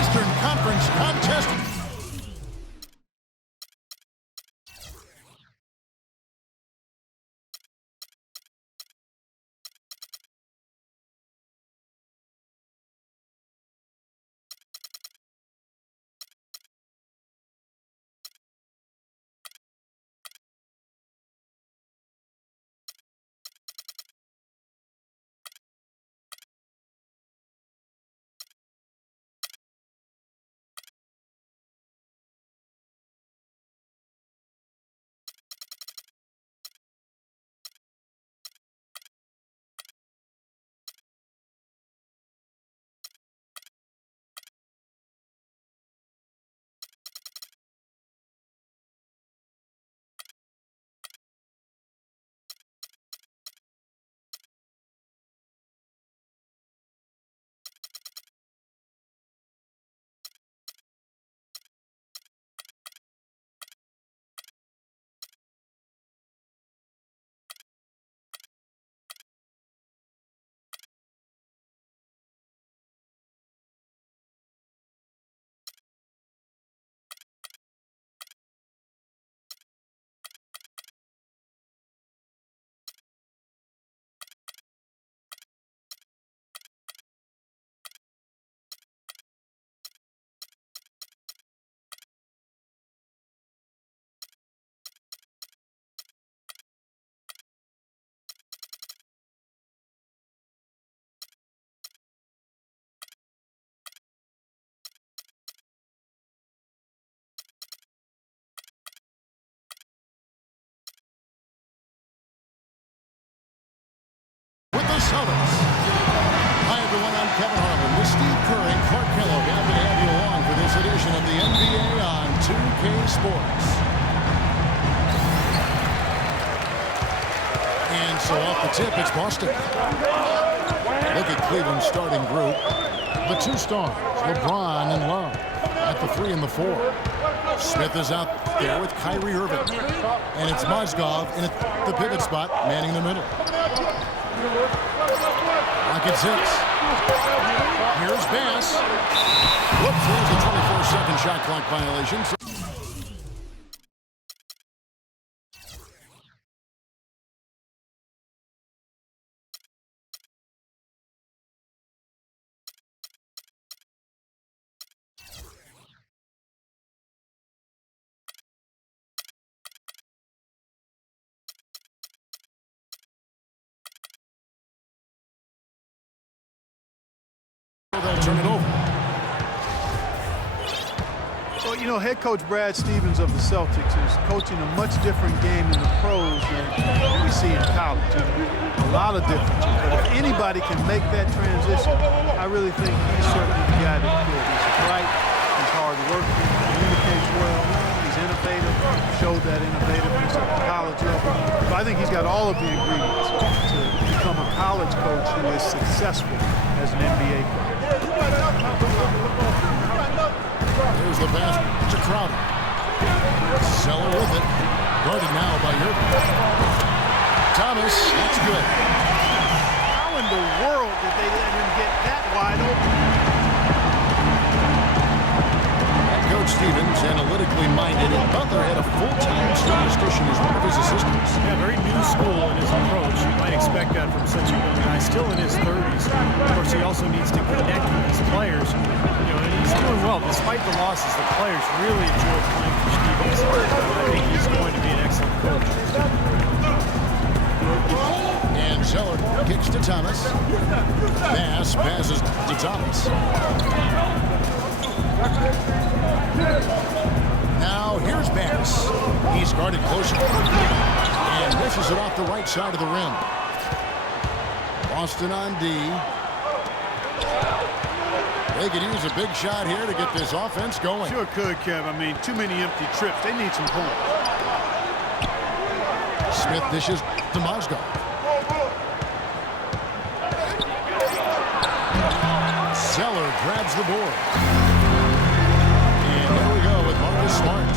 Eastern Conference contest. Celtics. Hi, everyone. I'm Kevin Harlan with Steve Kerr and Clark Kellogg. Happy to have you along for this edition of the NBA on 2K Sports. And so off the tip, it's Boston. Look at Cleveland's starting group. The two stars, LeBron and Love, at the 3 and the 4. Smith is out there with Kyrie Irving. And it's Mozgov in the pivot spot, manning the middle. Rockets 6. Here's Bass. Whoops, there's a 24-second shot clock violation. Turn it over. Well, you know, head coach Brad Stevens of the Celtics is coaching a much different game in the pros than we see in college. A lot of differences. But if anybody can make that transition, I really think he's certainly the guy that could. He's bright, he's hard working, communicates well, he's innovative, showed that innovativeness at the college level. So I think he's got all of the ingredients to become a college coach who is successful as an NBA coach. Here's the pass to Crowder. Zeller with it. Guarded now by Irving. Thomas, that's good. How in the world did they let him get that wide open? Coach Stevens, analytically minded, and Butler had a full-time statistician as one of his assistants. Yeah, very new school in his approach. You might expect that from such a young guy, still in his 30s. Of course, he also needs to connect with his players. You know, and he's doing well. Despite the losses, the players really enjoy playing for Stevens. I think he's going to be an excellent coach. And Zeller kicks to Thomas. Bass passes to Thomas. Now here's Bass. He's guarded closer. And misses it off the right side of the rim. Boston on D. They could use a big shot here to get this offense going. Sure could, Kev. I mean, too many empty trips. They need some points. Smith dishes to Mozgov. Zeller grabs the board. And there we go with Marcus Smart.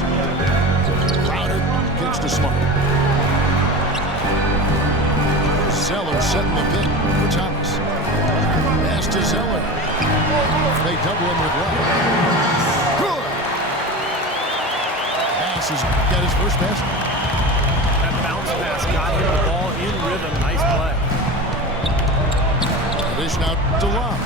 Crowder kicks to Smart. Zeller setting the pick for Thomas. Pass to Zeller. They double him with Love. Thomas has got his first basket. That bounce pass got him the ball in rhythm. Nice play. Dish now to Love.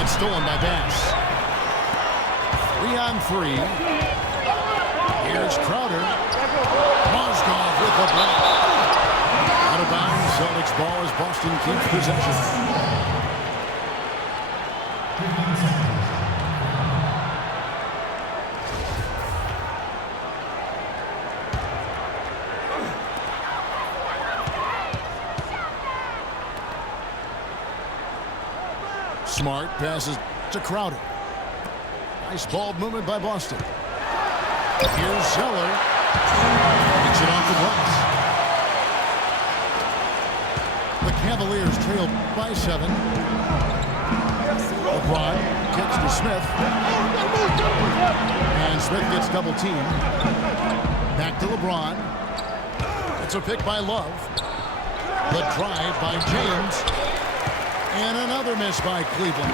It's stolen by Bass. 3-on-3. Here's Crowder. Mozgov with the block. Out of bounds. Celtics ball as Boston keeps possession. Smart passes to Crowder. Nice ball movement by Boston. Here's Zeller. Gets it off the glass. The Cavaliers trail by 7. LeBron kicks to Smith. And Smith gets double teamed. Back to LeBron. It's a pick by Love. The drive by James. And another miss by Cleveland.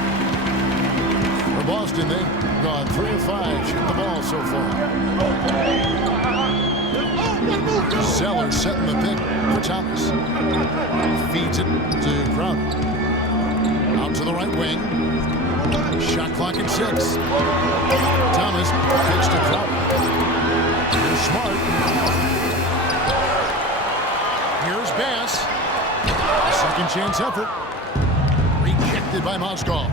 For Boston, they've gone 3 of 5 shooting the ball so far. Zeller setting the pick for Thomas. Feeds it to Crowder. Out to the right wing. Shot clock at 6. Thomas kicks to Crowder. Here's Smart. Here's Bass. Second chance effort. Rejected by Mozgov.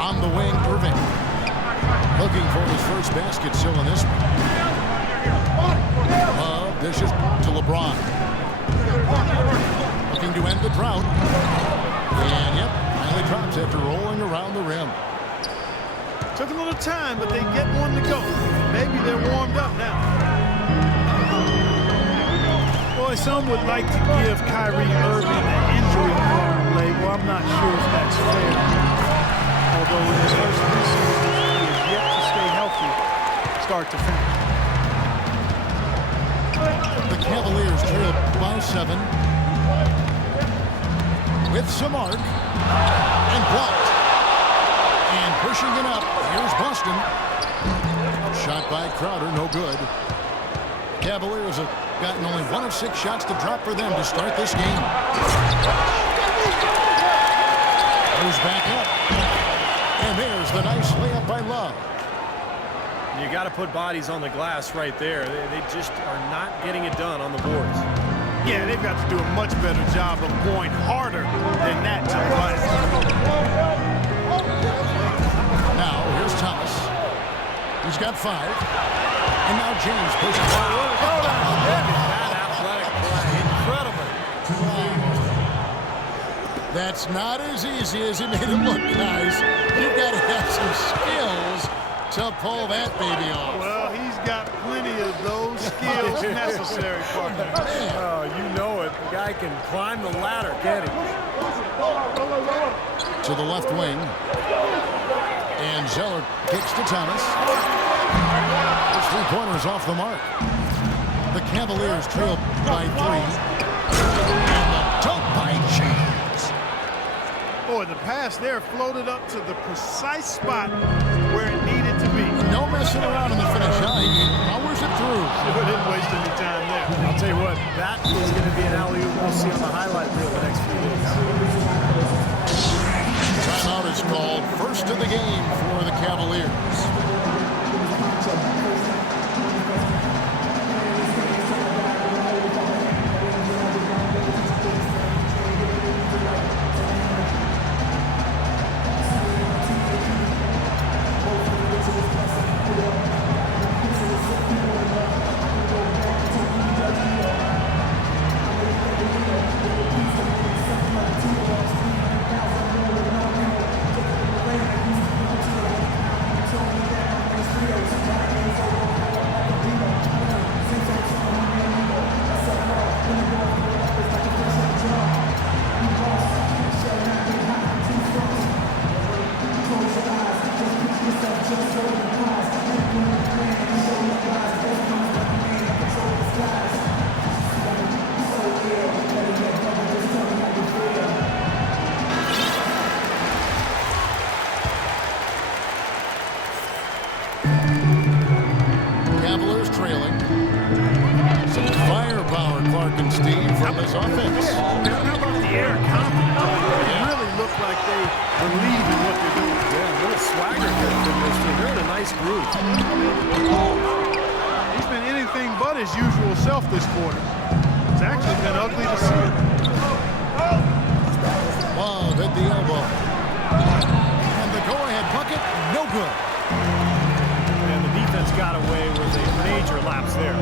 On the wing, Irving. Looking for his first basket still in this one. Dishes to LeBron. Looking to end the drought. And yep, finally drops after rolling around the rim. Took a little time, but they get one to go. Maybe they're warmed up now. Boy, some would like to give Kyrie Irving an injury label. I'm not sure if that's fair. Although in his first 3 seasons, he has yet to stay healthy start to finish. The Cavaliers trail by 7. With some arc. And blocked. And pushing it up. Here's Boston. Shot by Crowder, no good. Cavaliers have gotten only 1 of 6 shots to drop for them to start this game. Goes back up. And there's the nice layup by Love. You got to put bodies on the glass right there. They just are not getting it done on the boards. Yeah, they've got to do a much better job of going harder than that to the glass. Now, here's Thomas. He's got 5. And now James pushes forward. That athletic play. Incredible. That's not as easy as he made it look, guys. You've got to have some skills to pull that baby off. Well, he's got plenty of those skills necessary for him. Oh, you know it. The guy can climb the ladder, can't he? To the left wing. And Zeller kicks to Thomas. His 3-pointers off the mark. The Cavaliers trail by 3. And the dunk by James. Boy, the pass there floated up to the precise spot where it needed to be. No messing around in the finish, huh? He powers it through. Sure didn't waste any time there. I'll tell you what, that is going to be an alley-oop we'll see on the highlight reel the next few days. Timeout is called. First of the game for the Cavaliers. trailing. Some firepower, Clark and Steve, from this offense. How about the air confidence? They really look like they believe in what they're doing. Yeah, a little swagger here from this team. They're in a nice groove. He's been anything but his usual self this quarter. It's actually been ugly to see. Love hit the elbow. And the go-ahead bucket, no good. And the defense got away with a major lapse there.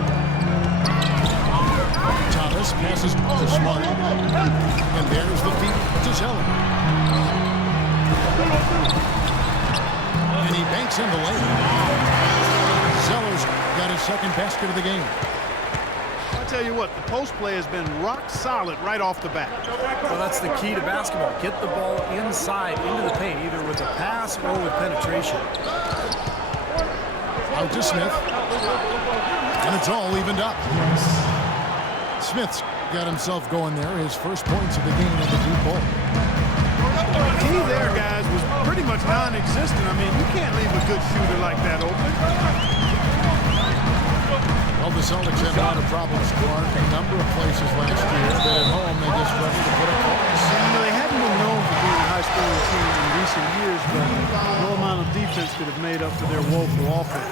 Thomas passes to Smart. And there's the feed to Zeller. And he banks in the lane. Zeller's got his second basket of the game. I'll tell you what, the post play has been rock solid right off the bat. Well, that's the key to basketball. Get the ball inside, into the paint, either with a pass or with penetration. Out to Smith. And it's all evened up. Smith's got himself going there. His first points of the game on the deep ball. The key there, guys, was pretty much non-existent. I mean, you can't leave a good shooter like that open. Well, the Celtics had a lot of problems, Clark, a number of places last year, but at home they just struggled to put up points. You know, they hadn't been known for being a high-scoring team in recent years, but no amount of defense could have made up for their woeful offense.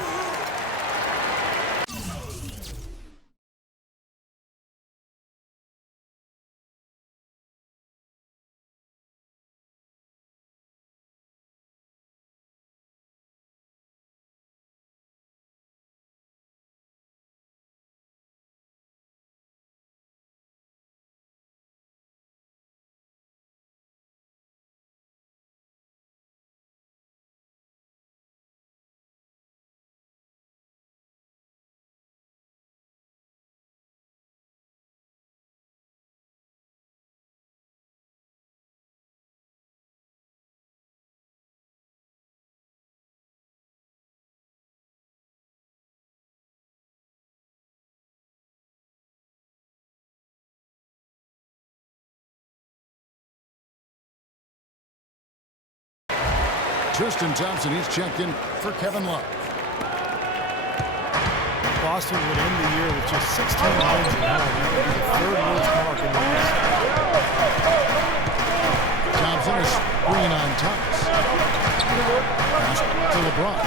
Tristan Thompson, he's checked in for Kevin Love. Boston would end the year with just 16 wins at home. That would be the third worst mark in the East. Thompson is screen on Thomas. Pass to LeBron.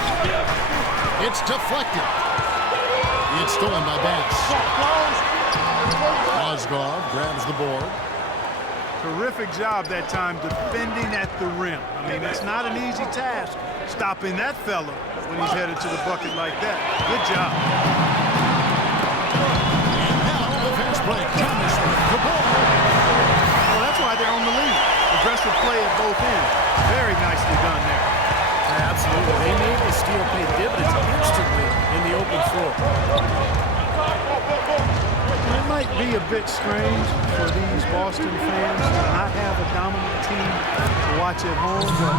It's deflected. It's stolen by Banks. Osgood grabs the board. Terrific job that time defending at the rim. I mean, it's not an easy task stopping that fella when he's headed to the bucket like that. Good job. And now the fast break. Thomas with the ball. Well, that's why they're on the lead. Aggressive play at both ends. Very nicely done there. Absolutely. They made the steal pay dividends instantly in the open floor. It might be a bit strange for these Boston fans to not have a dominant team to watch at home, but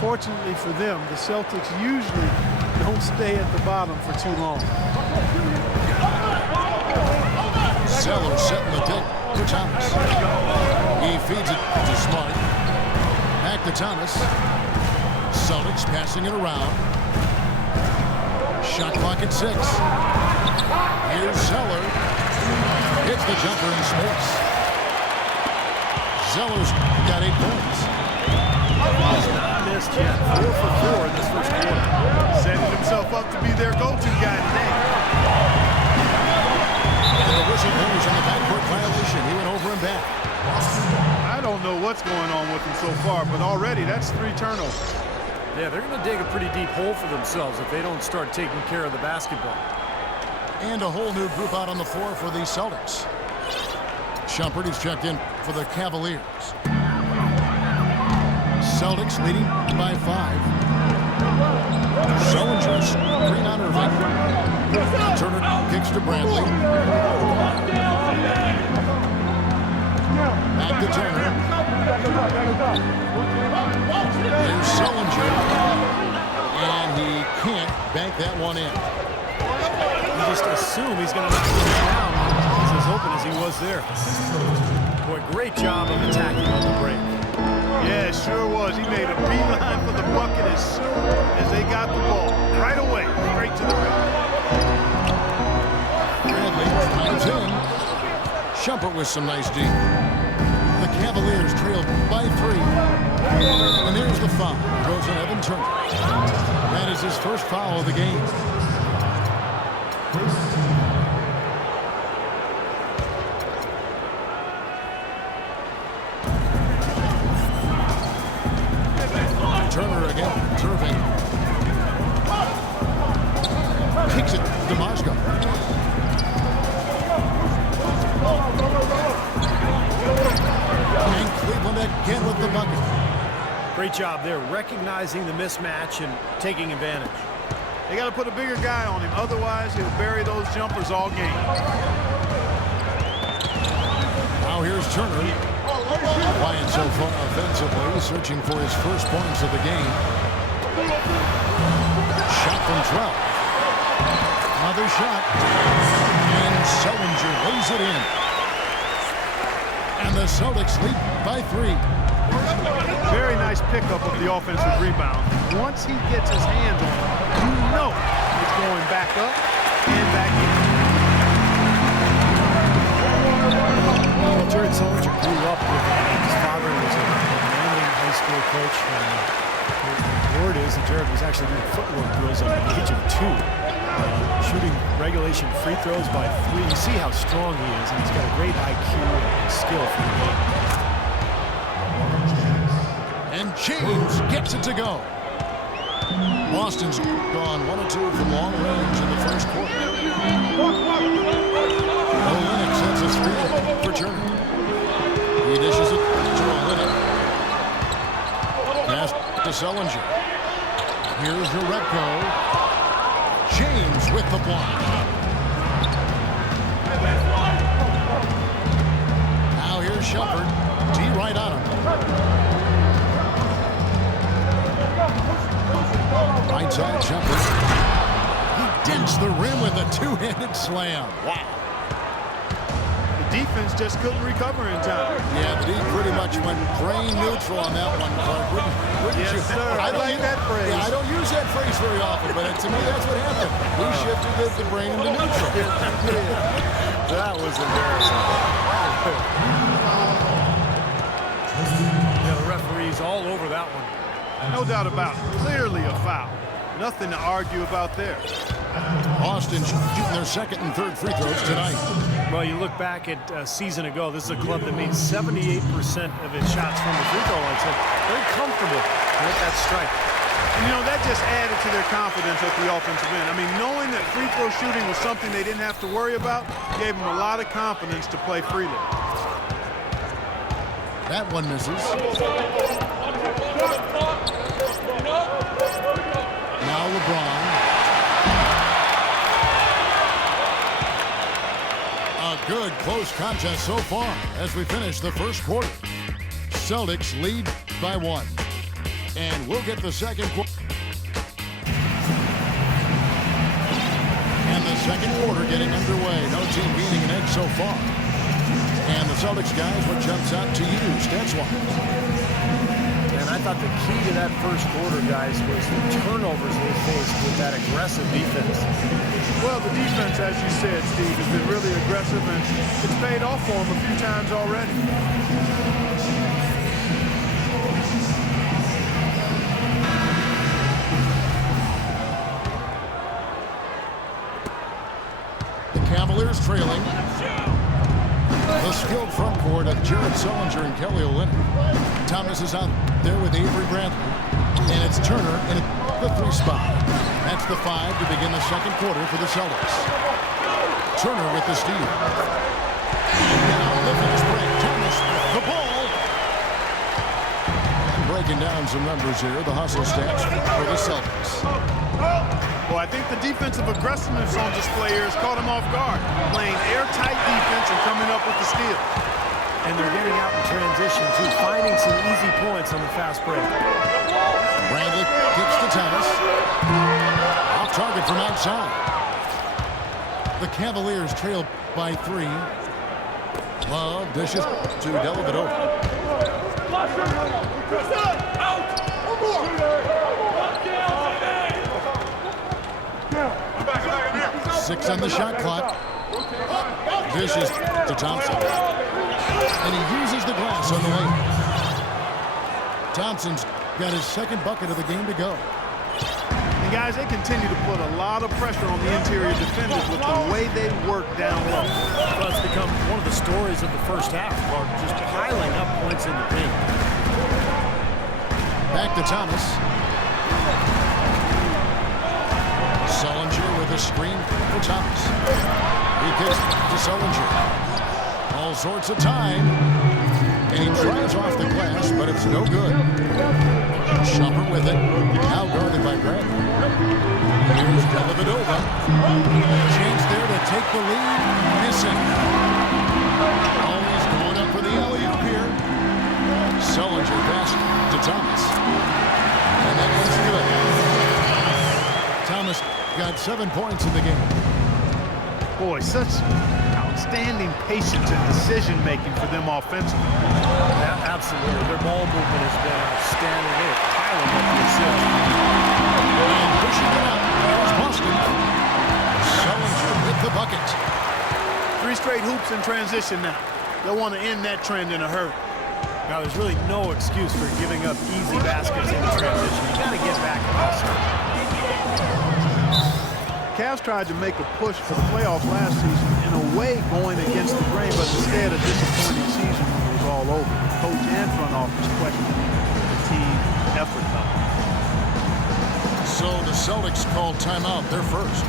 fortunately for them, the Celtics usually don't stay at the bottom for too long. Zeller setting the pick for Thomas. He feeds it to Smart. Back to Thomas. Celtics passing it around. Shot clock at 6. Here's Zeller. Hits the jumper in space. Zeller's got 8 points. He's not missed yet. 4 for 4 in this first quarter. Setting himself up to be their go-to guy today. And the whistle blows on the backcourt violation. He went over and back. I don't know what's going on with him so far, but already that's 3 turnovers. Yeah, they're going to dig a pretty deep hole for themselves if they don't start taking care of the basketball. And a whole new group out on the floor for the Celtics. Shumpert is checked in for the Cavaliers. Celtics leading by 5. Sullinger screen on Irving. Turner kicks to Bradley. Back to Turner. There's Sullinger. And he can't bank that one in. You just assume he's going to knock him down. He's as open as he was there. Boy, great job of attacking on the break. Yeah, it sure was. He made a beeline for the bucket as soon as they got the ball. Right away, straight to the rim. Shumpert with some nice D. The Cavaliers trail by 3. And there's the foul. Goes on Evan Turner. That is his first foul of the game. Turner again, serving. Kicks it to Moscow. And Cleveland again with the bucket. Great job there, recognizing the mismatch and taking advantage. They got to put a bigger guy on him. Otherwise, he'll bury those jumpers all game. Now here's Turner. Quiet so far offensively, searching for his first points of the game. Shot from 12. Another shot. And Sullinger lays it in. And the Celtics lead by 3. Very nice pickup of the offensive rebound. Once he gets his hands on it, you know it's going back up and back in. Well, Jared Sullinger grew up with his father was a demanding high school coach. The word is that Jared was actually doing footwork drills at the age of 2. Shooting regulation free throws by 3. You see how strong he is, and he's got a great IQ and skill for the game. And James gets it to go. Boston's gone 1 of 2 from long range in the first quarter. Olynyk sets a 3 for Turner. He dishes it to Olynyk. Pass to Sullinger. Here's Jerebko. James with the block. Now here's Shumpert. D right on him. Right side Shumpert. He dents the rim with a 2-handed slam. Wow. The defense just couldn't recover in time. Yeah, but he pretty much went brain neutral on that one, Clark. Wouldn't Yes, you? sir. I like that phrase. Yeah, I don't use that phrase very often, but to me, that's what happened. He shifted the brain into neutral. That was embarrassing. Yeah, the referee's all over that one. No doubt about it. Clearly a foul. Nothing to argue about there. Boston shooting their second and third free throws tonight. Well, you look back at a season ago, this is a club that made 78% of its shots from the free throw line. So very comfortable with that strike. And, you know, that just added to their confidence at the offensive end. I mean, knowing that free throw shooting was something they didn't have to worry about gave them a lot of confidence to play freely. That one misses. Now LeBron. A good close contest so far as we finish the first quarter. Celtics lead by 1. And we'll get the second quarter. And the second quarter getting underway. No team beating an edge so far. And the Celtics guys, what jumps out to you, stats-wise? And I thought the key to that first quarter, guys, was the turnovers they faced with that aggressive defense. Well, the defense, as you said, Steve, has been really aggressive, and it's paid off for them a few times already. The Cavaliers trailing. The skilled front court of Jared Sullinger and Kelly Olynyk. Thomas is out there with Avery Bradley. And it's Turner in the 3 spot. That's the 5 to begin the second quarter for the Celtics. Turner with the steal. And now the fast break. Thomas with the ball. And breaking down some numbers here. The hustle stats for the Celtics. Well, I think the defensive aggressiveness on display here has caught him off guard. Playing airtight defense and coming up with the steal. And they're getting out in transition, too, finding some easy points on the fast break. Bradley kicks to Thomas. Off target from outside. The Cavaliers trail by 3. Love dishes to Dellavedova. 6 on the shot clock. Dishes to Thompson. And he uses the glass on the lane. Thompson's got his second bucket of the game to go. And guys, they continue to put a lot of pressure on the interior defenders with the way they work down low. Well, it's become one of the stories of the first half, or just piling up points in the paint. Back to Thomas. Sullinger with a screen for Thomas. He kicks to Sullinger. All sorts of time. And he tries off the glass, but it's no good. Shumpert with it. Now guarded by Bradley. Here's Dellavedova. Chance there to take the lead. Missing. Always going up for the alley-oop here. Sullinger pass to Thomas. And that one's good. Thomas got 7 points in the game. Boy, such outstanding patience and decision-making for them offensively. Yeah, absolutely. Their ball movement has been outstanding. They're piling up the assists. And pushing it out. There's Boston. Sullinger with the bucket. 3 straight hoops in transition now. They'll want to end that trend in a hurry. Now, there's really no excuse for giving up easy baskets in the transition. You got to get back and hustle. Cavs tried to make a push for the playoffs last season, in a way going against the grain, but instead a disappointing season when it was all over. Coach and front office questioned the team effort level. So the Celtics called timeout. They're first.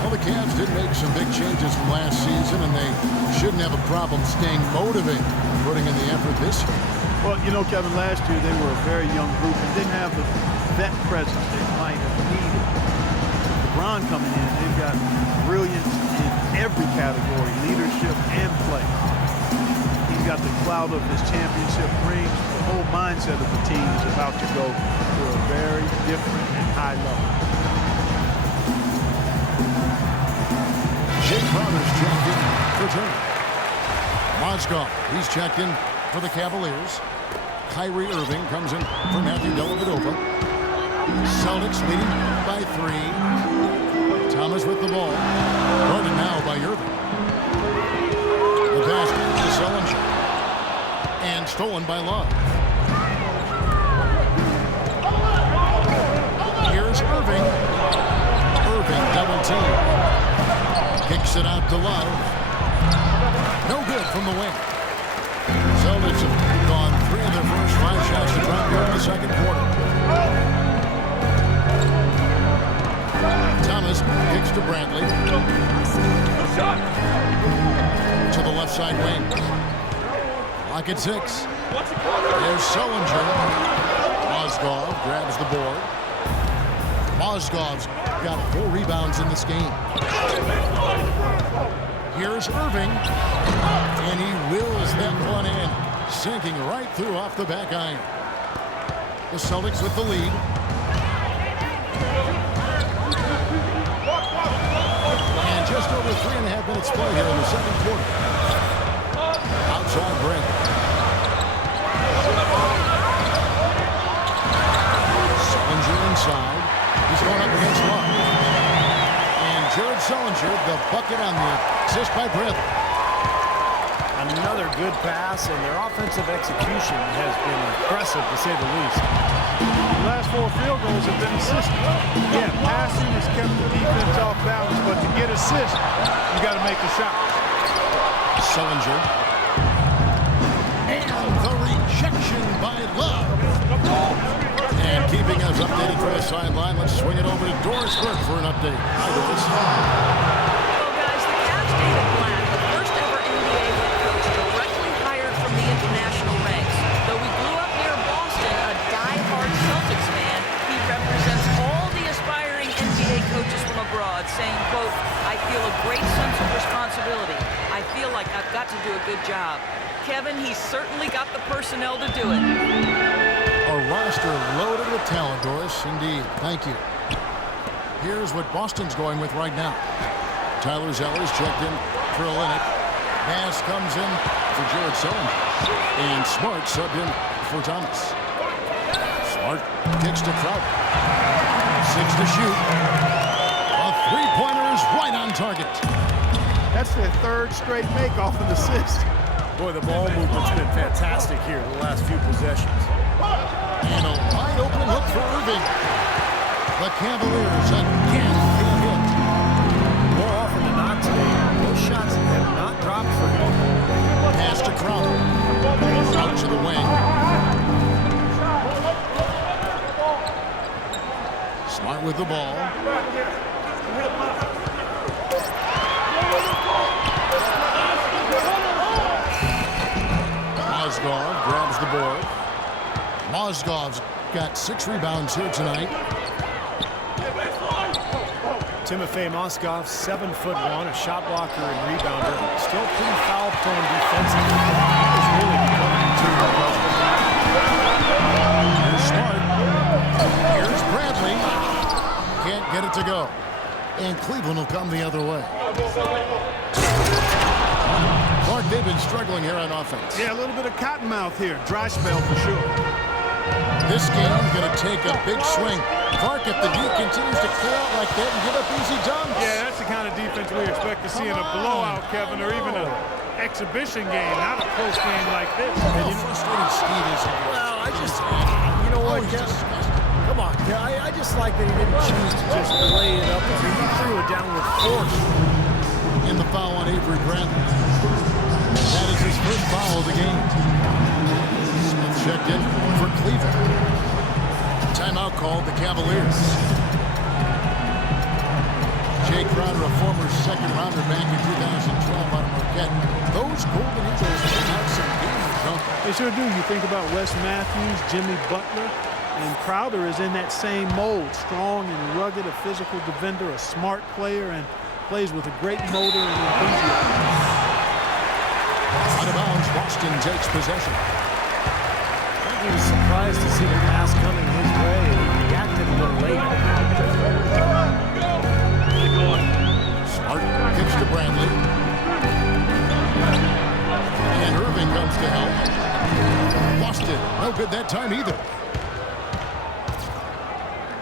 Well, the Cavs did make some big changes from last season, and they shouldn't have a problem staying motivated, putting in the effort this year. Well, you know, Kevin, last year they were a very young group and didn't have the vet presence they might have needed. LeBron coming in, they've got brilliance in every category, leadership and play. He's got the clout of his championship rings. The whole mindset of the team is about to go to a very different and high level. Jake Crowder's checked in for Turner. Mozgov, he's checked in for the Cavaliers. Kyrie Irving comes in for Matthew Dellavedova. Celtics leading by 3. Thomas with the ball. Guarded now by Irving. The pass to Sullinger. And stolen by Love. Here's Irving. Irving double team. Kicks it out to Love. No good from the wing. Celtics have gone 3 of their first 5 shots to drop here in the second quarter. Thomas kicks to Bradley. To the left side wing. Lock at 6. There's Sullinger. Mozgov grabs the board. Mozgov's got 4 rebounds in this game. Here's Irving. And he wills that one in. Sinking right through off the back iron. The Celtics with the lead. And just over 3.5 minutes play here in the second quarter. Outside break. Sullinger inside. He's going up against Love. And Jared Sullinger, the bucket on the assist by Bradley. Another good pass, and their offensive execution has been impressive, to say the least. The last 4 field goals have been assists. Yeah, passing has kept the defense off balance, but to get assists, you got to make the shot. Sullinger. And the rejection by Love. And keeping us updated from the sideline, let's swing it over to Doris Burke for an update. Hi, Doris. Well, guys, the Cavs David Blatt, the first ever NBA head coach directly hired from the international ranks. Though he grew up near Boston, a die-hard Celtics fan, he represents all the aspiring NBA coaches from abroad, saying, quote, "I feel a great sense of responsibility. I feel like I've got to do a good job." Kevin, he's certainly got the personnel to do it. A roster loaded with talent, Doris. Indeed. Thank you. Here's what Boston's going with right now. Tyler Zeller's checked in for Olynyk. Pass comes in for Jared Sullinger. And Smart subbed in for Thomas. Smart kicks to Crowder. 6 to shoot. A 3-pointer is right on target. That's their third straight make off an assist. Boy, the ball movement's been fantastic here the last few possessions. And a wide open look for Irving. The Cavaliers again can't hit. More often than not today, those shots have not dropped for him. Pass to Crowder. Out to the wing. Smart with the ball. Mozgov grabs the board. Mozgov's got 6 rebounds here tonight. Timofey Mozgov, 7'1", a shot blocker and rebounder. Still pretty foul-prone defensively. He's really becoming too much. Here's Smart. Here's Bradley. Can't get it to go. And Cleveland will come the other way. Clark, they've been struggling here on offense. Yeah, a little bit of cottonmouth here. Dry spell for sure. This game's going to take a big swing. Clark, if the D continues to clear out like that and give up easy dunks. Yeah, that's the kind of defense we expect to see in a blowout, Kevin, or even an exhibition game, not a close game like this. How frustrated Steve is. Well, you know what, Kevin? Come on, I just like that he didn't choose to just lay it up. He threw it down with force. In the foul on Avery Bradley. That is his first foul of the game. Smith checked in for Cleveland. Timeout called the Cavaliers. Jay Crowder, a former second-rounder back in 2012 out of Marquette. Those Golden Eagles have had some games, don't they? They sure do. You think about Wes Matthews, Jimmy Butler, and Crowder is in that same mold. Strong and rugged, a physical defender, a smart player, and plays with a great motor and enthusiasm. Out of bounds, Boston takes possession. I think he was surprised to see the pass coming his way, and he reacted a little late. Smart kicks to Bradley. And Irving comes to help. Boston, no good that time either.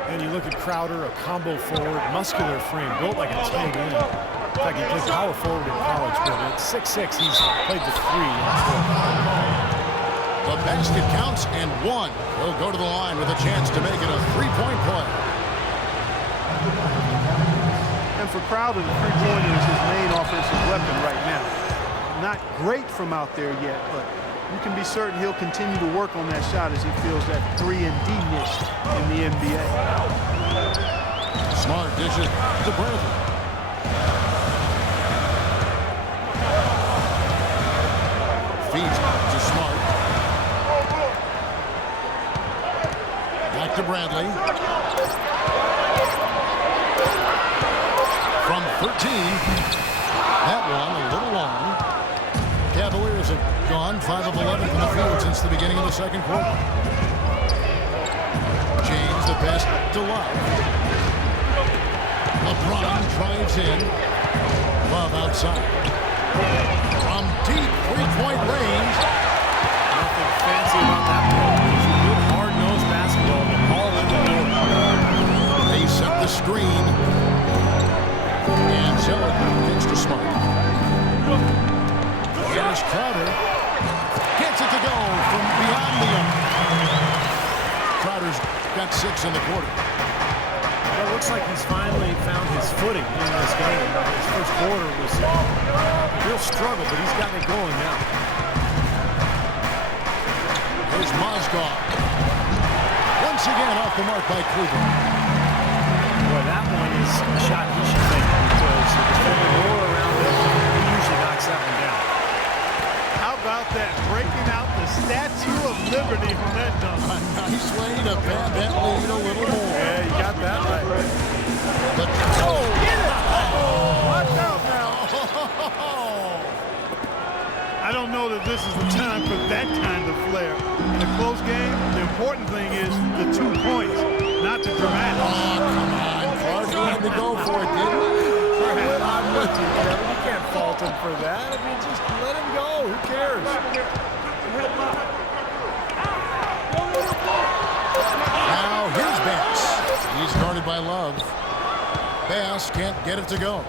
And you look at Crowder, a combo forward, muscular frame, built like a tight end. In fact, he played power forward in college, but at 6'6", he's played the 3 and 4. The basket counts and 1. He'll go to the line with a chance to make it a 3-point play. And for Crowder, the three-pointer is his main offensive weapon right now. Not great from out there yet, but you can be certain he'll continue to work on that shot as he feels that 3-and-D niche in the NBA. Smart dishes to Bradley. Feeds to Smart. Back to Bradley. From 13. That one a little long. Cavaliers have gone 5 of 11 from the field since the beginning of the second quarter. James, the pass to Love. LeBron drives in. Love outside. From deep three-point range. Nothing fancy about that play. It's a good hard-nosed basketball, but all in the middle. They set the screen. And Zeller gets to Smart. Here's Crowder. Gets it to go from beyond the arc. Crowder's got 6 in the quarter. Well, it looks like he's finally found his footing in this game. His first quarter was a real struggle, but he's got it going now. Here's Mozgov. Once again off the mark by Cleveland. Boy, that one is a shot he should make because if there's been more around him, he usually knocks that one down. How about that? Breaking out the Statue of Liberty from that dunk. A nice way to pad that lead a little more. Yeah, you got that right. But Get it! Watch out now. I don't know that this is the time for that kind of flair. In a close game, the important thing is the 2 points, not the dramatic. oh, come on. Clark had to go for it, didn't he? I'm with you, Kevin. You can't fault him for that. I mean, just let him go. Who cares? Now here's Bass. He's guarded by Love. Bass can't get it to go.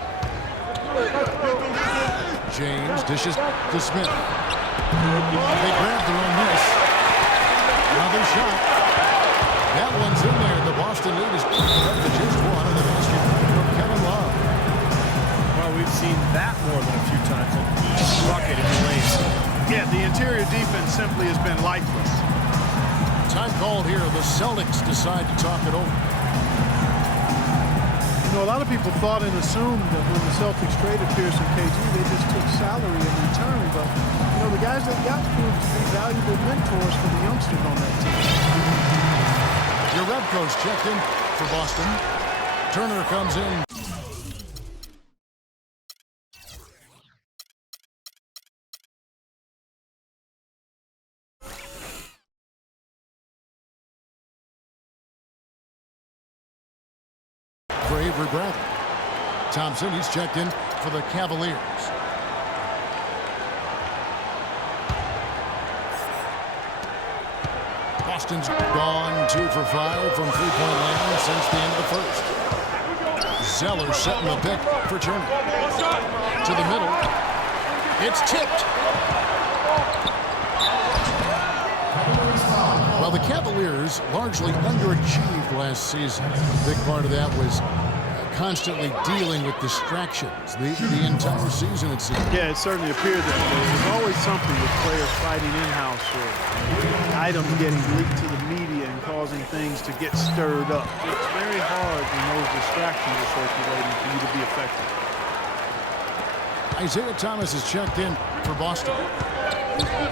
James dishes to Smith. They grab their own miss. Another shot. That one's in there. The Boston lead is up to just one in the basket from Kevin Love. Well, we've seen that more than a few times. An easy bucket in the lanes. Yeah, the interior defense simply has been lifeless. Time called here. The Celtics decide to talk it over. You know, a lot of people thought and assumed that when the Celtics traded Pierce and KG, they just took salary in return. But, you know, the guys they got proved to be valuable mentors for the youngsters on that team. Your Red coach checked in for Boston. Turner comes in. For Avery Bradley. Thompson, he's checked in for the Cavaliers. Boston's gone 2 for 5 from three-point land since the end of the first. Zeller setting the pick for Turner. To the middle. It's tipped. Well, the Cavaliers largely underachieved last season. A big part of that was constantly dealing with distractions the entire season, it seems. Yeah, it certainly appeared that way. There's always something with players fighting in-house or items getting leaked to the media and causing things to get stirred up. It's very hard when those distractions are circulating for you to be effective. Isaiah Thomas is checked in for Boston.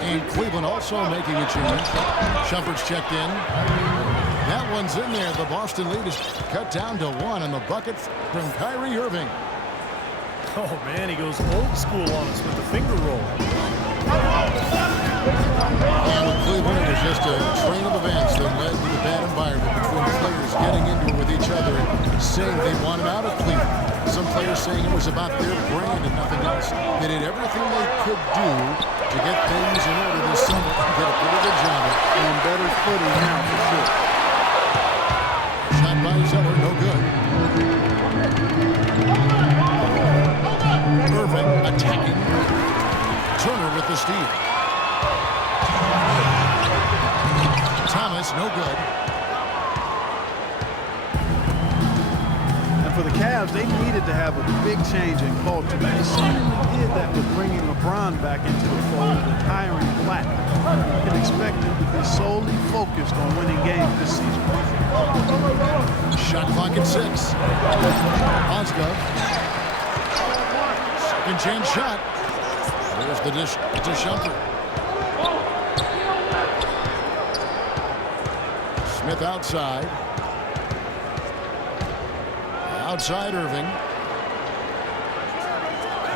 And Cleveland also making a change. Shumpert's checked in. That one's in there. The Boston lead is cut down to 1, and the bucket from Kyrie Irving. Oh, man, he goes old school on us with the finger roll. And with Cleveland, it was just a train of events that led to the bad environment between players getting into it with each other and saying they wanted out of Cleveland. Some players saying it was about their brand and nothing else. They did everything they could do to get things in order this summer and get a pretty good job of it. On better footing now, for sure. Shot by Zeller, no good. Irving attacking. Turner with the steal. Thomas, no good. And for the Cavs, they needed to have a big change in culture. They seemingly did that with bringing LeBron back into the fold and hiring Black. You can expect them to be solely focused on winning games this season. Shot clock at 6. Osgood. Second chance shot. There's the dish to Shumpert. Smith outside. Outside Irving.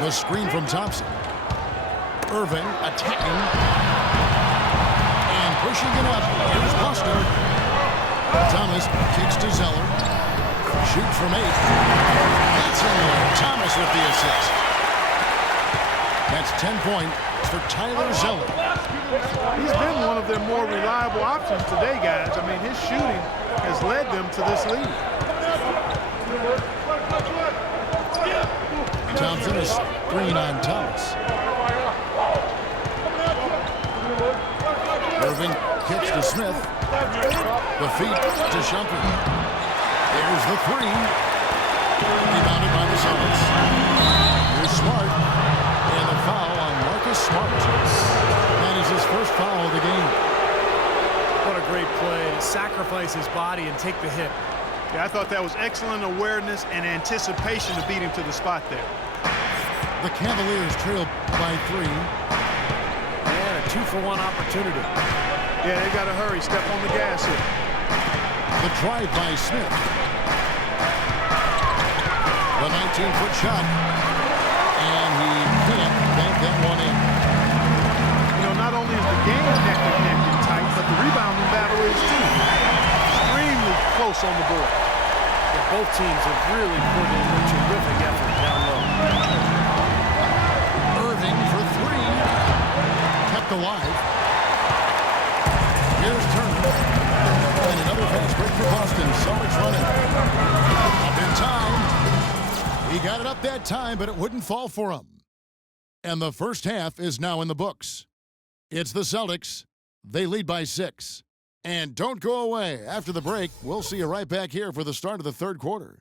The screen from Thompson. Irving attacking. And pushing it up. Here's Boston. Thomas kicks to Zeller. Shoots from 8. That's in there. Thomas with the assist. That's 10 points for Tyler Zeller. He's been one of their more reliable options today, guys. I mean, his shooting has led them to this lead. Thompson is screen on Thomas. Irving kicks to Smith. The feet to Shumpert. There's the 3. Rebounded by the Celtics. Here's Smart. And the foul on Marcus Smart. That is his first foul of the game. What a great play. To sacrifice his body and take the hit. Yeah, I thought that was excellent awareness and anticipation to beat him to the spot there. The Cavaliers trail by 3. And a 2-for-1 opportunity. Yeah, they got to hurry. Step on the gas here. The drive by Smith. The 19-foot shot. And he can't bank that one in. You know, not only is the game neck and tight, but the rebounding battle is too. Extremely close on the board. Yeah, both teams have really put in a terrific effort down low. Irving for 3. Kept alive. Here's Turner. And another fast break for Boston. Celtics running. Up in time. He got it up that time, but it wouldn't fall for him. And the first half is now in the books. It's the Celtics. They lead by 6. And don't go away. After the break, we'll see you right back here for the start of the third quarter.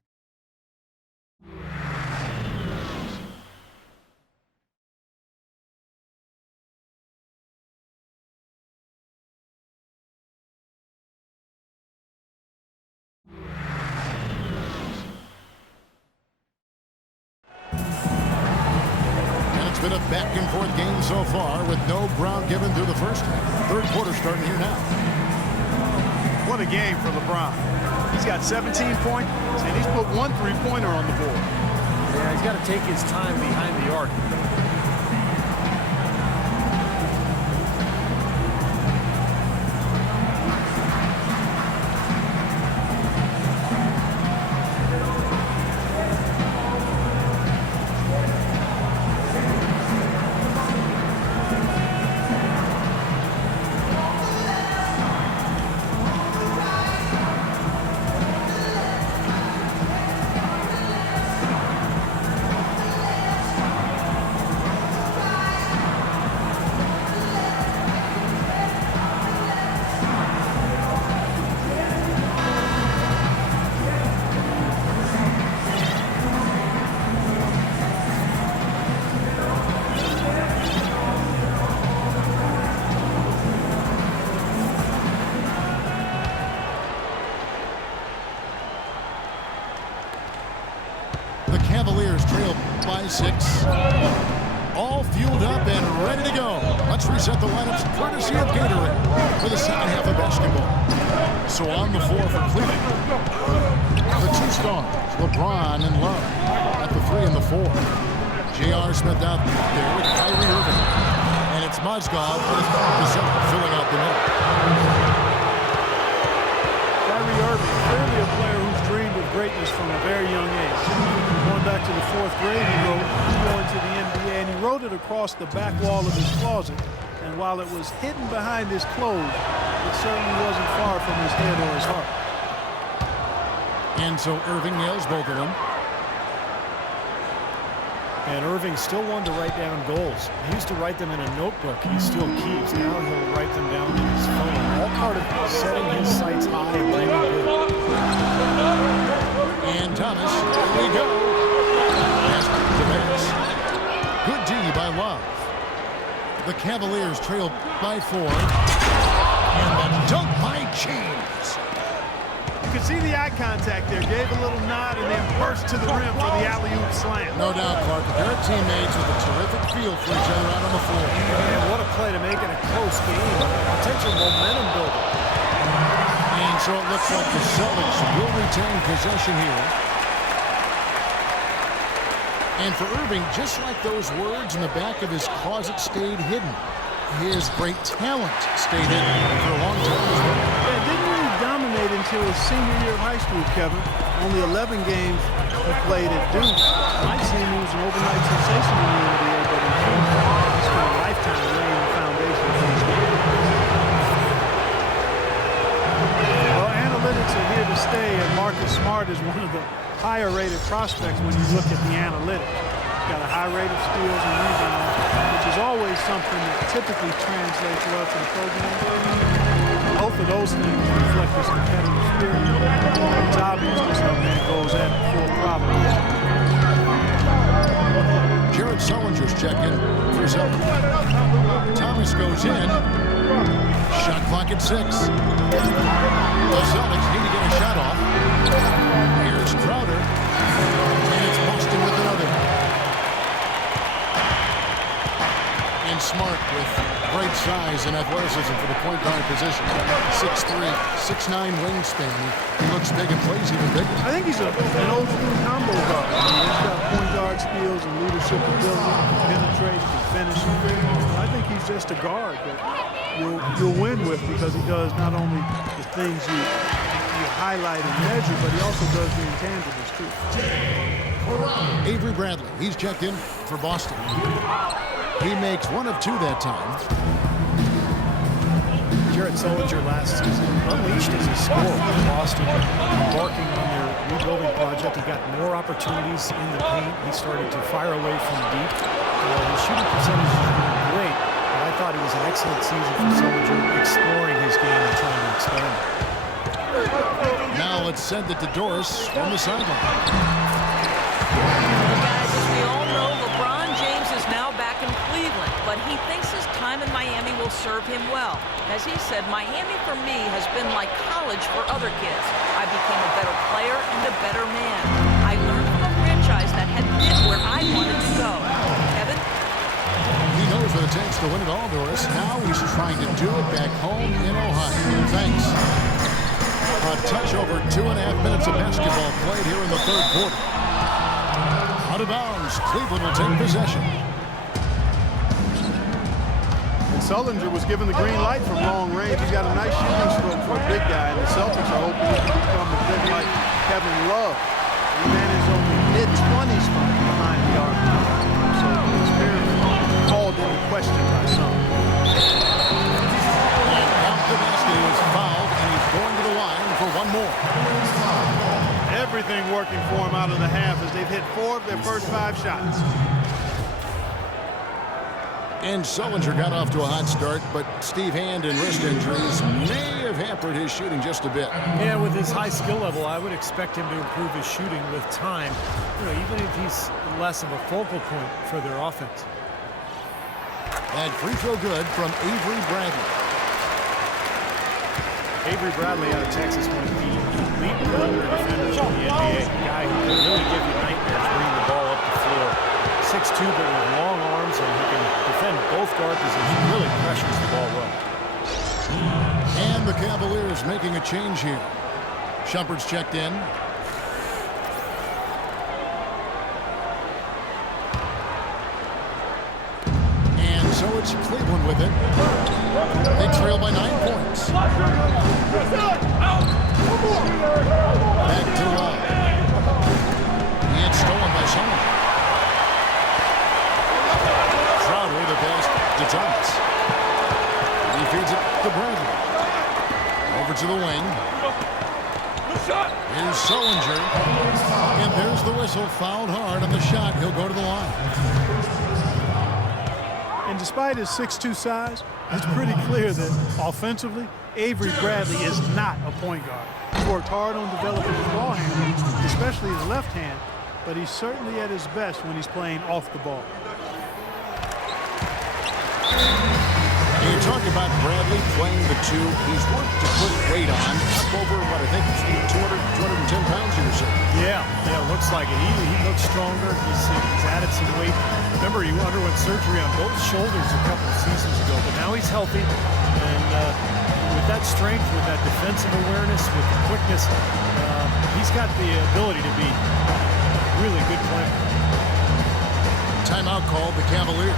It's been a back-and-forth game so far with no ground given through the first half. Third quarter starting here now. What a game for LeBron. He's got 17 points, and he's put one three-pointer on the board. Yeah, he's got to take his time behind the arc. Cavaliers trail by 6. All fueled up and ready to go. Let's reset the lineups courtesy of Gatorade for the second half of basketball. So on the floor for Cleveland, the 2 stars, LeBron and Love at the 3 and the 4. J.R. Smith out there with Kyrie Irving. And it's Mozgov with the center filling out the middle. Kyrie Irving, clearly a player who's dreamed of greatness from a very young age. Going back to the 4th grade, he wrote, "I'm going to the NBA," and he wrote it across the back wall of his closet. And while it was hidden behind his clothes, it certainly wasn't far from his head or his heart. And so Irving nails both of them. And Irving still wanted to write down goals. He used to write them in a notebook he still keeps. Now he'll write them down in his phone. All part of setting his sights high and dreaming big. And Thomas, here we go. Pass to Banks. Good D by Love. The Cavaliers trail by 4. And the dunk by James. You could see the eye contact there. Gave a little nod and then burst to the rim for the alley-oop slam. No doubt, Clark. They're teammates with a terrific feel for each other out on the floor. Man, what a play to make it a close game. Potential momentum builder. And so it looks like the Celtics will retain possession here. And for Irving, just like those words in the back of his closet stayed hidden, his great talent stayed hidden for a long time as well. Yeah, it didn't really dominate until his senior year of high school, Kevin. Only 11 games he played at Duke. Might seem he was an overnight sensation in the NBA, but in truth, he spent a lifetime laying the foundation for his game. Well, analytics are here to stay, and Marcus Smart is one of the higher-rated prospects when you look at the analytics. Got a high rate of steals and rebounds, which is always something that typically translates well to the program. Both of those things reflect this competitive spirit. It's obvious this young man goes at it full throttle. Jared Sullinger's checked in for Celtics. Thomas goes in. Shot clock at 6. The Celtics need to get a shot off. Here's Crowder. And it's Boston with another. And Smart with great size and athleticism for the point guard position. 6'3", 6'9" wingspan. He looks big and plays even bigger. I think he's an old school combo guard. He's got point guard skills and leadership ability, can penetrate, can finish. I think he's just a guard that you'll win with because he does not only the things you highlight and measure, but he also does the intangibles too. Avery Bradley, he's checked in for Boston. He makes 1 of 2 that time. Jared Sullinger last season unleashed as a scorer for Boston, embarking on their building project. He got more opportunities in the paint. He started to fire away from deep. His shooting percentage has been great, but I thought it was an excellent season for Sullinger, exploring his game and trying to expand it. Now let's send it to Doris from the sideline. Guys, as we all know, LeBron James is now back in Cleveland, but he thinks his time in Miami will serve him well. As he said, Miami for me has been like college for other kids. I became a better player and a better man. I learned from a franchise that had been where I wanted to go. Kevin? He knows what it takes to win it all, Doris. Now he's trying to do it back home in Ohio. Thanks. A touch over 2.5 minutes of basketball played here in the third quarter. Out of bounds, Cleveland will take possession. And Sullinger was given the green light from long range. He's got a nice shooting stroke for a big guy, and the Celtics are hoping he can become a bit like Kevin Love. He managed only mid-20s from behind the arc. So the experience called into question by some. And Count Damascus is fouled, and he's going to the line for one more. Everything working for him out of the half as they've hit 4 of their first 5 shots. And Sullinger got off to a hot start, but Steve Hand and wrist injuries may have hampered his shooting just a bit. Yeah, with his high skill level, I would expect him to improve his shooting with time, even if he's less of a focal point for their offense. And free throw good from Avery Bradley. Avery Bradley out of Texas, one of the elite perimeter defenders in the NBA. A guy who can really give you nightmares bringing the ball up the floor. 6'2", but with long arms, and he can defend both guard positions. Really pressures the ball well. And the Cavaliers making a change here. Shumpert's checked in. And so it's Cleveland with it. They trail by 9 points. Back to Love. And stolen by Sullinger. Crowder the pass to Thomas. He feeds it to Bradley. Over to the wing. Here's Sullinger. And there's the whistle. Fouled hard on the shot. He'll go to the line. And despite his 6'2" size, it's pretty clear that offensively, Avery Bradley is not a point guard. He's worked hard on developing his ball handling, especially his left hand, but he's certainly at his best when he's playing off the ball. You talk about Bradley playing the 2. He's worked to put weight on, up over, what I think is 210 pounds here or so. Yeah, looks like it. He looks stronger. He's added some weight. Remember, he underwent surgery on both shoulders a couple of seasons ago, but now he's healthy. And with that strength, with that defensive awareness, with the quickness, he's got the ability to be a really good player. Timeout called the Cavaliers.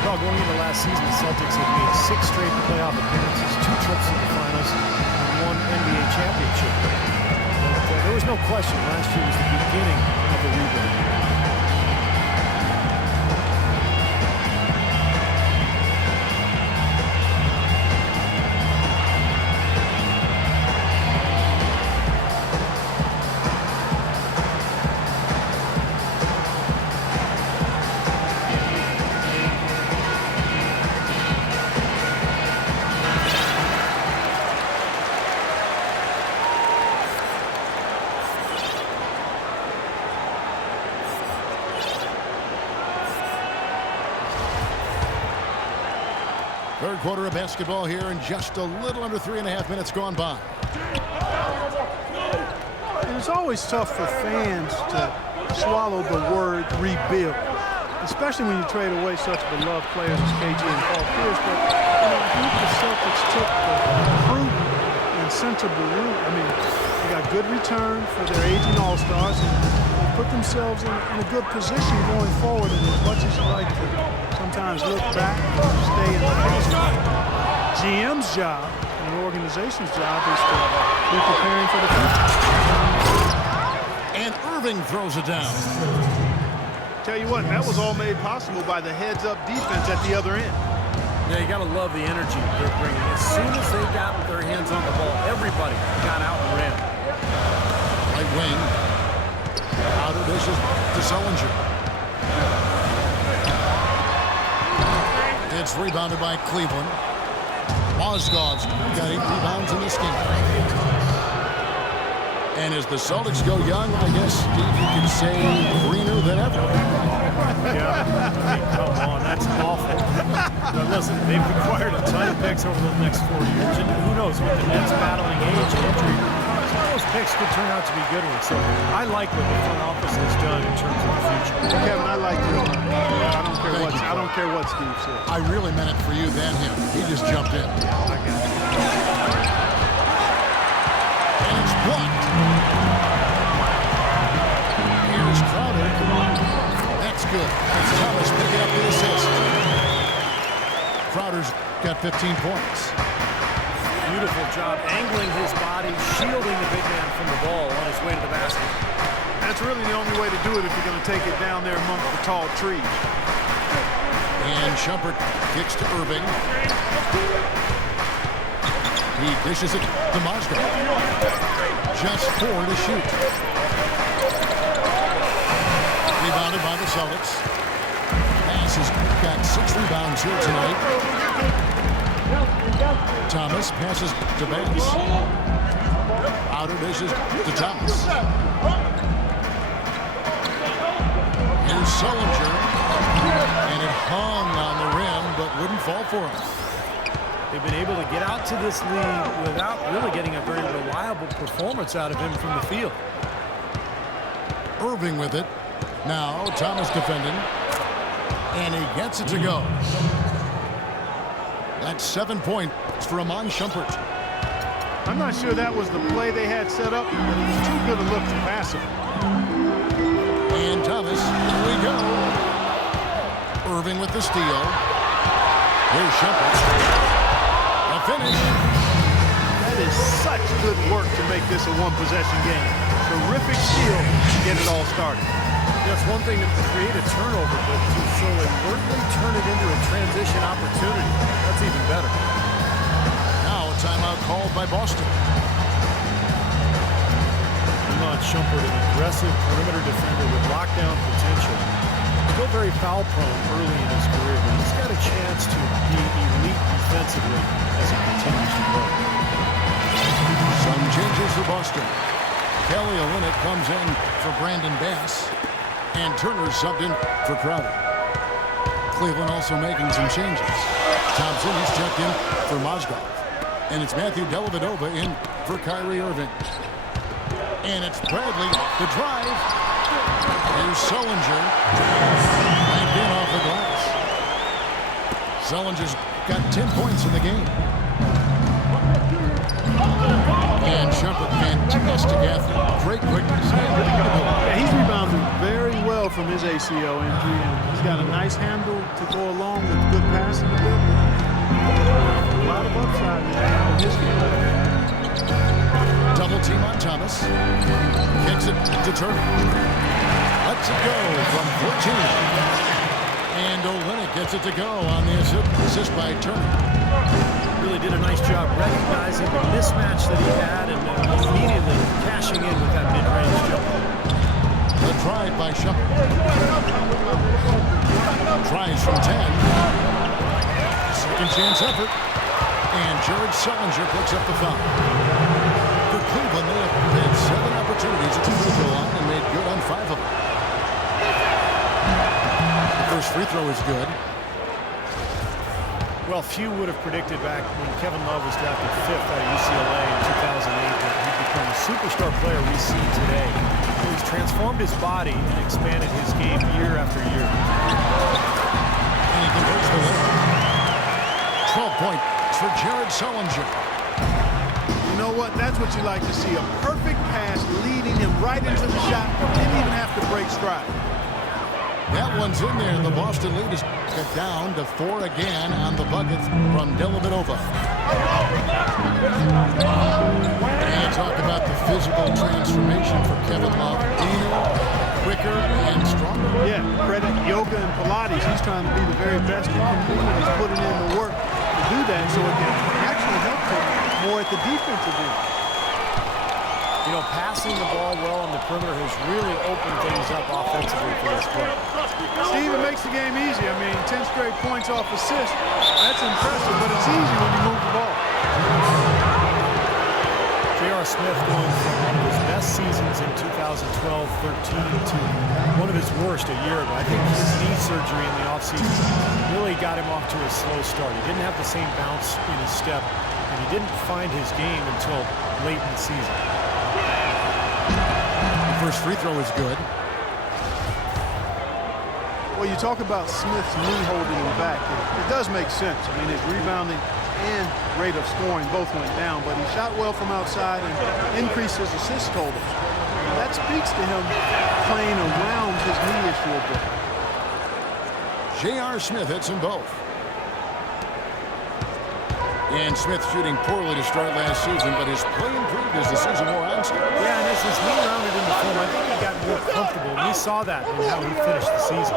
Well, going into last season, the Celtics had made 6 straight playoff appearances, 2 trips to the finals, and 1 NBA championship. But there was no question last year was the beginning of the rebuild. Third quarter of basketball here, and just a little under 3.5 minutes gone by. And it's always tough for fans to swallow the word rebuild, especially when you trade away such beloved players as KG and Paul Pierce. But I think the Celtics took the prudent and sensible route. I mean, they got good return for their aging all-stars, and they put themselves in a good position going forward. And as much as you like to sometimes look back and stay in the past, GM's job and the organization's job is to be preparing for the future. And Irving throws it down. Tell you what, that was all made possible by the heads-up defense at the other end. Yeah, you got to love the energy they're bringing. As soon as they got their hands on the ball, everybody got out and ran. to Sullinger. It's rebounded by Cleveland. Mozgov's got 8 rebounds in this game. And as the Celtics go young, I guess, Steve, you could say greener than ever. Yeah, I mean, come on, that's awful. But listen, they've acquired a ton of picks over the next 4 years, and who knows, with the Nets battling age and injury, some of those picks could turn out to be good ones. So I like what the front office has done in terms of the future. Kevin, I like your line. I don't care what Steve said. I really meant it for you than him. He just jumped in. I got it. And it's blocked. Here's Crowder. That's good. That's Thomas picking up the assist. Crowder's got 15 points. Beautiful job angling his body, shielding the big man from the ball on his way to the basket. That's really the only way to do it if you're going to take it down there amongst the tall trees. And Shumpert kicks to Irving. He dishes it to Mozgov. Just 4 to shoot. Rebounded by the Celtics. Bass has got 6 rebounds here tonight. Thomas passes to Bass. Outer dishes to Thomas. Here's Sullinger. And it hung on the rim, but wouldn't fall for him. They've been able to get out to this lead without really getting a very reliable performance out of him from the field. Irving with it. Now Thomas defending. And he gets it to go. That's 7 points for Amon Shumpert. I'm not sure that was the play they had set up, but it was too good a look to pass him. And Thomas, here we go. Irving with the steal. Here's Shumpert. A finish. That is such good work to make this a one-possession game. Terrific steal to get it all started. That's one thing to create a turnover, but to so alertly turn it into a transition opportunity, that's even better. Now a timeout called by Boston. Amon Shumpert, an aggressive perimeter defender with lockdown potential. Still very foul prone early in his career, but he's got a chance to be elite defensively as he continues to grow. Some changes for Boston. Kelly Olynyk comes in for Brandon Bass. And Turner's subbed in for Crowder. Cleveland also making some changes. Thompson is checked in for Mozgov. And it's Matthew Dellavedova in for Kyrie Irving. And it's Bradley off the drive. Here's Sullinger. Banked in off the glass. Sullinger's got 10 points in the game. And Shumpert, fantastic athlete. Great quickness. Yeah, he's rebounded very well from his ACL injury, and he's got a nice handle to go along with good passing ability. A lot of upside in his game. Double team on Thomas. Kicks it to Turner. Lets it go from 14. And Olynyk gets it to go on the assist by Turner. Really did a nice job recognizing the mismatch that he had and immediately cashing in with that mid-range jumper. The drive by Shumpert. Tries from 10. Second chance effort. And Jared Sullinger picks up the foul. For Cleveland, they have had 7 opportunities at the free throw line and made good on 5 of them. The first free throw is good. Well, few would have predicted back when Kevin Love was drafted 5th out of UCLA in 2008 that he'd become the superstar player we see today. He's transformed his body and expanded his game year after year. And he converts the lead. 12 points for Jared Sullinger. You know what? That's what you like to see. A perfect pass leading him right into the shot. Didn't even have to break stride. That one's in there. The Boston lead is cut down to 4 again on the bucket from Dellavedova. And talk about the physical transformation for Kevin Love. Leaner, quicker, and stronger. Yeah, credit yoga and Pilates. He's trying to be the very best he can be, and he's putting in the work to do that so it can actually help him more at the defensive end. You know, passing the ball well on the perimeter has really opened things up offensively for this play. Steve, it makes the game easy. I mean, 10 straight points off assist. That's impressive, but it's easy when you move the ball. J.R. Smith going from one of his best seasons in 2012-13 to one of his worst a year ago. I think his knee surgery in the offseason really got him off to a slow start. He didn't have the same bounce in his step, and he didn't find his game until late in the season. The first free throw is good. Well, you talk about Smith's knee holding him back. It does make sense. I mean, his rebounding and rate of scoring both went down, but he shot well from outside and increased his assist totals. That speaks to him playing around his knee issue a bit. J.R. Smith hits them both. And Smith shooting poorly to start last season, but his play improved as the season wore on. Yeah, and as his knee rounded into form, I think he got more comfortable. We saw that in how he finished the season.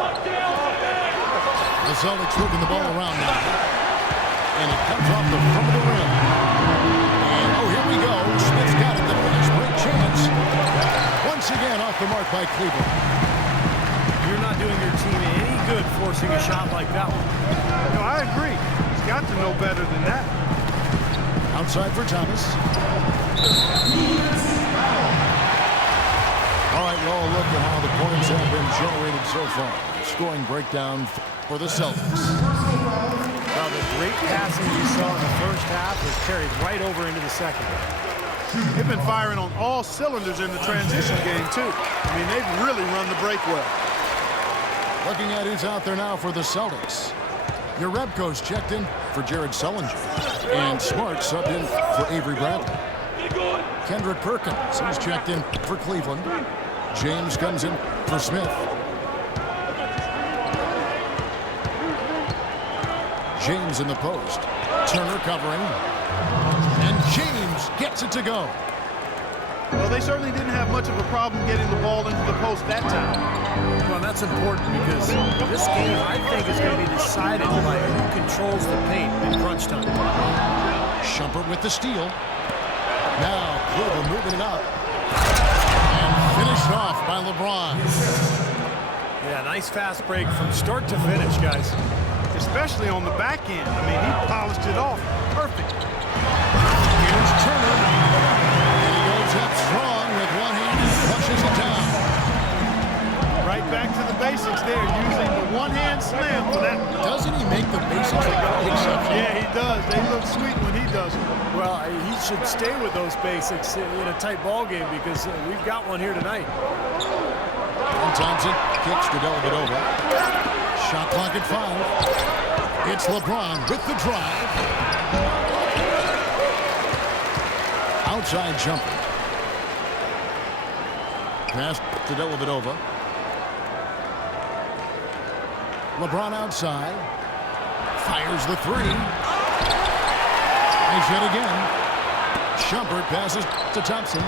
The Celtics moving the ball around now. And it comes off the front of the rim. And, oh, here we go. Smith's got it. The finish break chance. Once again off the mark by Cleveland. You're not doing your team any good forcing a shot like that one. No, I agree. He's got to know better than that. Outside for Thomas. All right, well, look at how the points have been generated so far. Scoring breakdown for the Celtics. Well, the great passing you saw in the first half was carried right over into the second. They've been firing on all cylinders in the transition game, too. I mean, they've really run the break well. Looking at who's out there now for the Celtics. Your Rebco's checked in for Jared Sullinger. And Smart subbed in for Avery Bradley. Kendrick Perkins is checked in for Cleveland. James comes in for Smith. James in the post. Turner covering. And James gets it to go. Well, they certainly didn't have much of a problem getting the ball into the post that time. Well, that's important because this game, I think, is going to be decided by who controls the paint in crunch time. Shumpert with the steal. Now Cleveland moving it up. And finished off by LeBron. Yeah, nice fast break from start to finish, guys. Especially on the back end. I mean, he polished it off. Perfect. Here's Turner. And he goes up strong with one hand and flushes it down. Right back to the basics there, using the one-hand slam for that. Doesn't he make the basics look exceptional? Yeah, he does. They look sweet when he does it. Well, he should stay with those basics in a tight ball game because we've got one here tonight. And Thompson kicks to Dellavedova. Shot clock at 5. It's LeBron with the drive. Outside jumper. Pass to Dellavedova. LeBron outside. Fires the three. Nice hit again. Shumpert passes to Thompson.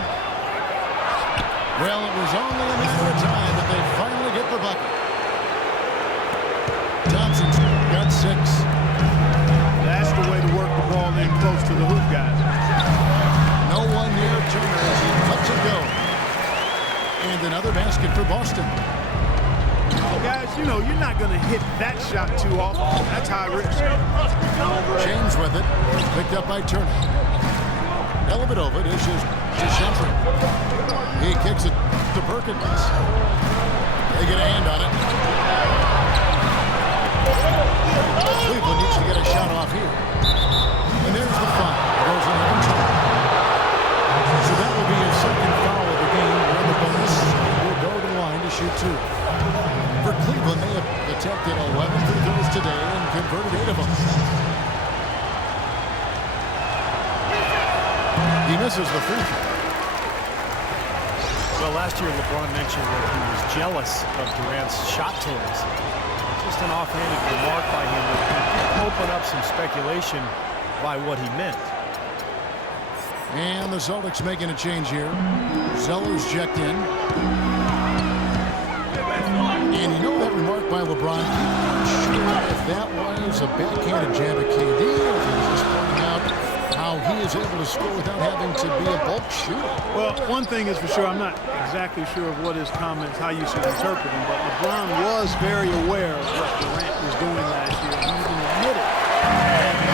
Well, it was only a matter of time that they finally get the bucket. Thompson's got 6. That's the way to work the ball in close to the hoop, guys. No one near Turner as he lets it go. And another basket for Boston. Guys, you know, you're not going to hit that shot too often. That's high risk. James with it. Picked up by Turner. Dellavedova dishes to Shumpert. He kicks it to Perkins. They get a hand on it. Cleveland needs to get a shot off here. And there's the foul. Goes in every time. So that will be his second foul of the game. We're in the bonus. We'll go to the line to shoot 2. For Cleveland, they have attempted 11 free throws today and converted 8 of them. He misses the free throw. Well, last year LeBron mentioned that he was jealous of Durant's shot totals. Just an offhanded remark by him that could open up some speculation by what he meant. And the Celtics making a change here. Zeller's checked in. And you know that remark by LeBron? I'm sure if that was a backhanded jab at KD, or if he was just pointing out how he is able to score without having to be a bulk shooter. Well, one thing is for sure, I'm not exactly sure of what his comments, how you should interpret them, but LeBron was very aware of what Durant was doing last year. He even admitted having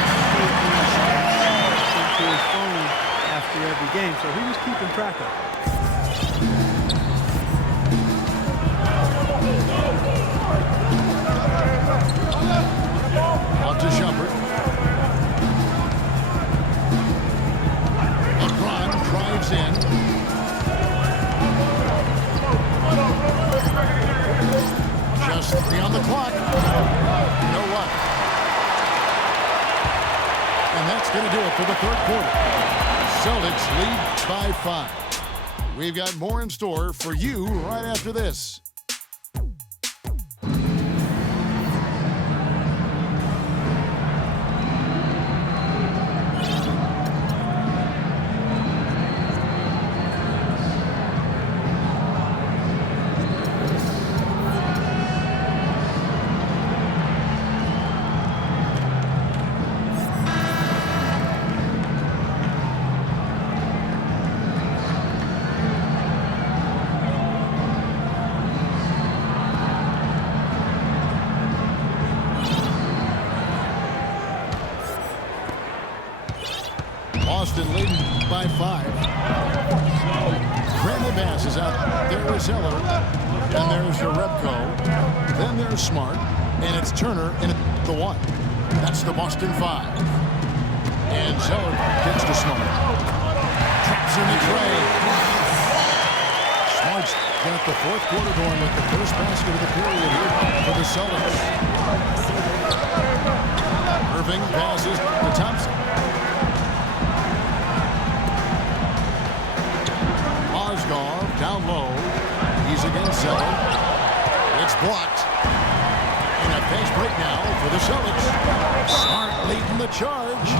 into his phone after every game, so he was keeping track of it. Out to Shumpert. LeBron drives in. Just 3 on the clock. No luck. And that's going to do it for the third quarter. Celtics lead by 5. We've got more in store for you right after this. Boston leading by 5. Brandon Bass is out. There is Zeller. And there's Jerebko. Then there's Smart. And it's Turner in at the 1. That's the Boston 5. And Zeller gets to Smart. Traps in the tray. Smart's got the fourth quarter going with the first basket of the period here for the Celtics. Irving passes to Thompson. Down low. He's against Zeller. It's blocked. And a fast break now for the Celtics. Smart leading the charge.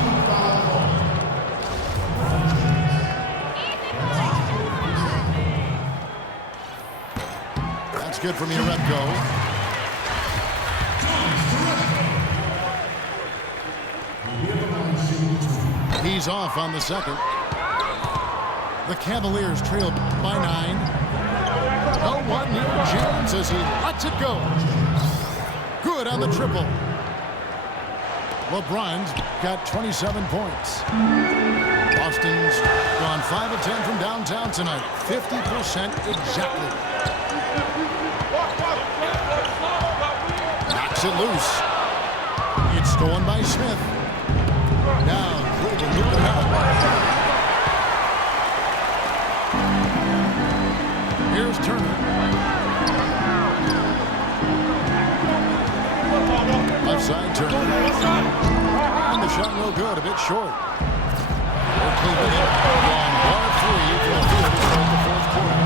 That's good from Jerebko. He's off on the second. The Cavaliers trail by 9. No one near James as he lets it go. Good on the triple. LeBron's got 27 points. Boston's gone 5 of 10 from downtown tonight. 50% exactly. Knocks it loose. It's stolen by Smith. Now Cleveland moving out. Here's Turner. Left side Turner. And the shot no good, a bit short. Cleveland gone bar 3 for the field to start the fourth quarter.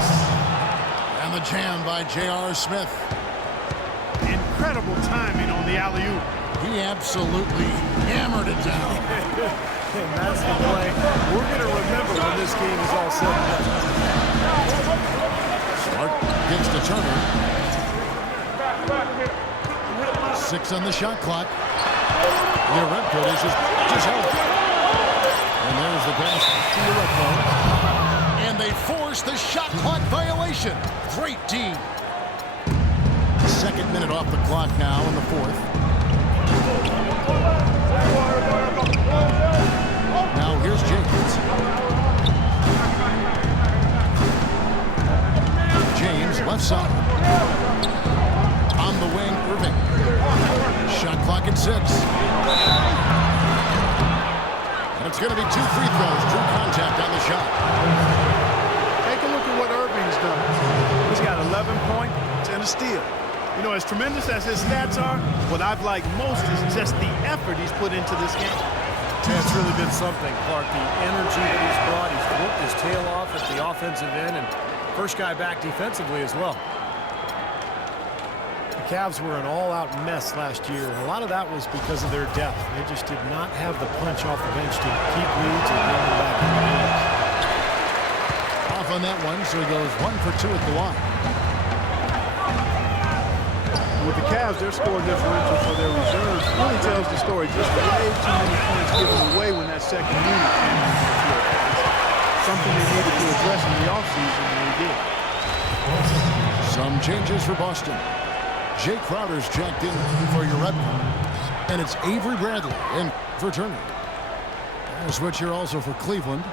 And the jam by J.R. Smith. Incredible timing on the alley-oop. He absolutely hammered it down. And that's the play we're going to remember when this game is all said and done. Smart gets to Turner. 6 on the shot clock. Jerebko dishes just held. And there's the pass to Jerebko. And they force the shot clock violation. Great D. Second minute off the clock now in the fourth. Now here's James. James left side. On the wing, Irving. Shot clock at 6. And it's going to be 2 free throws. True contact on the shot. Take a look at what Irving's done. He's got 11 points and a steal. You know, as tremendous as his stats are, what I've liked most is just the effort he's put into this game. Yeah, it's really been something, Clark. The energy that he's brought. He's worked his tail off at the offensive end and first guy back defensively as well. The Cavs were an all-out mess last year. A lot of that was because of their depth. They just did not have the punch off the bench to keep leads and bring them back in the games. Off on that one, so he goes 1 for 2 at the line. With the Cavs, their score differential for their reserves really tells the story. Just way too many points given away when that second unit came on the field. Something they needed to address in the offseason, and they did. Some changes for Boston. Jay Crowder's checked in for your rep. And it's Avery Bradley in for Turner. A switch here also for Cleveland.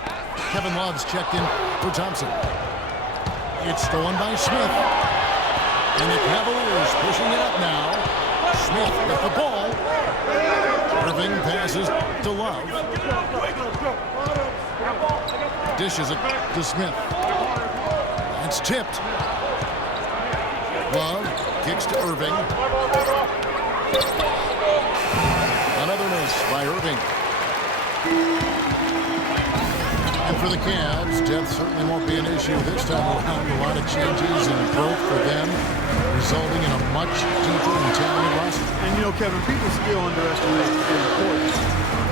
Kevin Love's checked in for Thompson. It's stolen by Smith. And the Cavaliers pushing it up now. Smith with the ball. Irving passes to Love. Dishes it to Smith. It's tipped. Love kicks to Irving. Another miss by Irving. And for the Cavs, depth certainly won't be an issue this time around. A lot of changes and growth for them, resulting in a much deeper and talented roster. And you know, Kevin, people still underestimate the importance of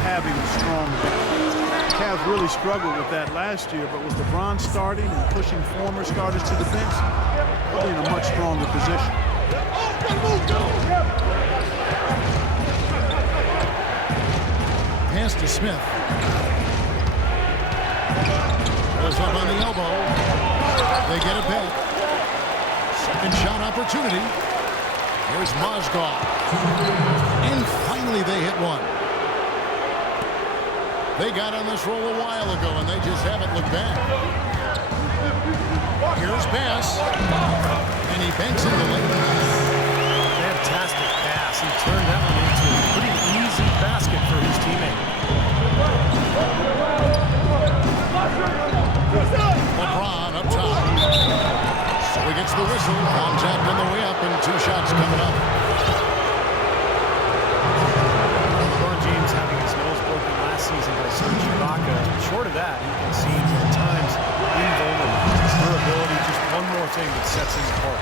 having a strong bench. Cavs really struggled with that last year, but with LeBron starting and pushing former starters to the bench, they'll be in a much stronger position. Pass to Smith. Goes up on the elbow. They get it back. Second shot opportunity. Here's Mozgov. And finally they hit one. They got on this roll a while ago, and they just haven't looked back. Here's Bass. And he banks in the lane. Fantastic pass. He turned that one into a pretty easy basket for his teammate. LeBron up top. So he gets the whistle. Contact on the way up, and two shots coming up. LeBron James having his nose broken last season by Serge Ibaka. Short of that, he can seem at times invulnerable. His durability, just one more thing that sets him apart.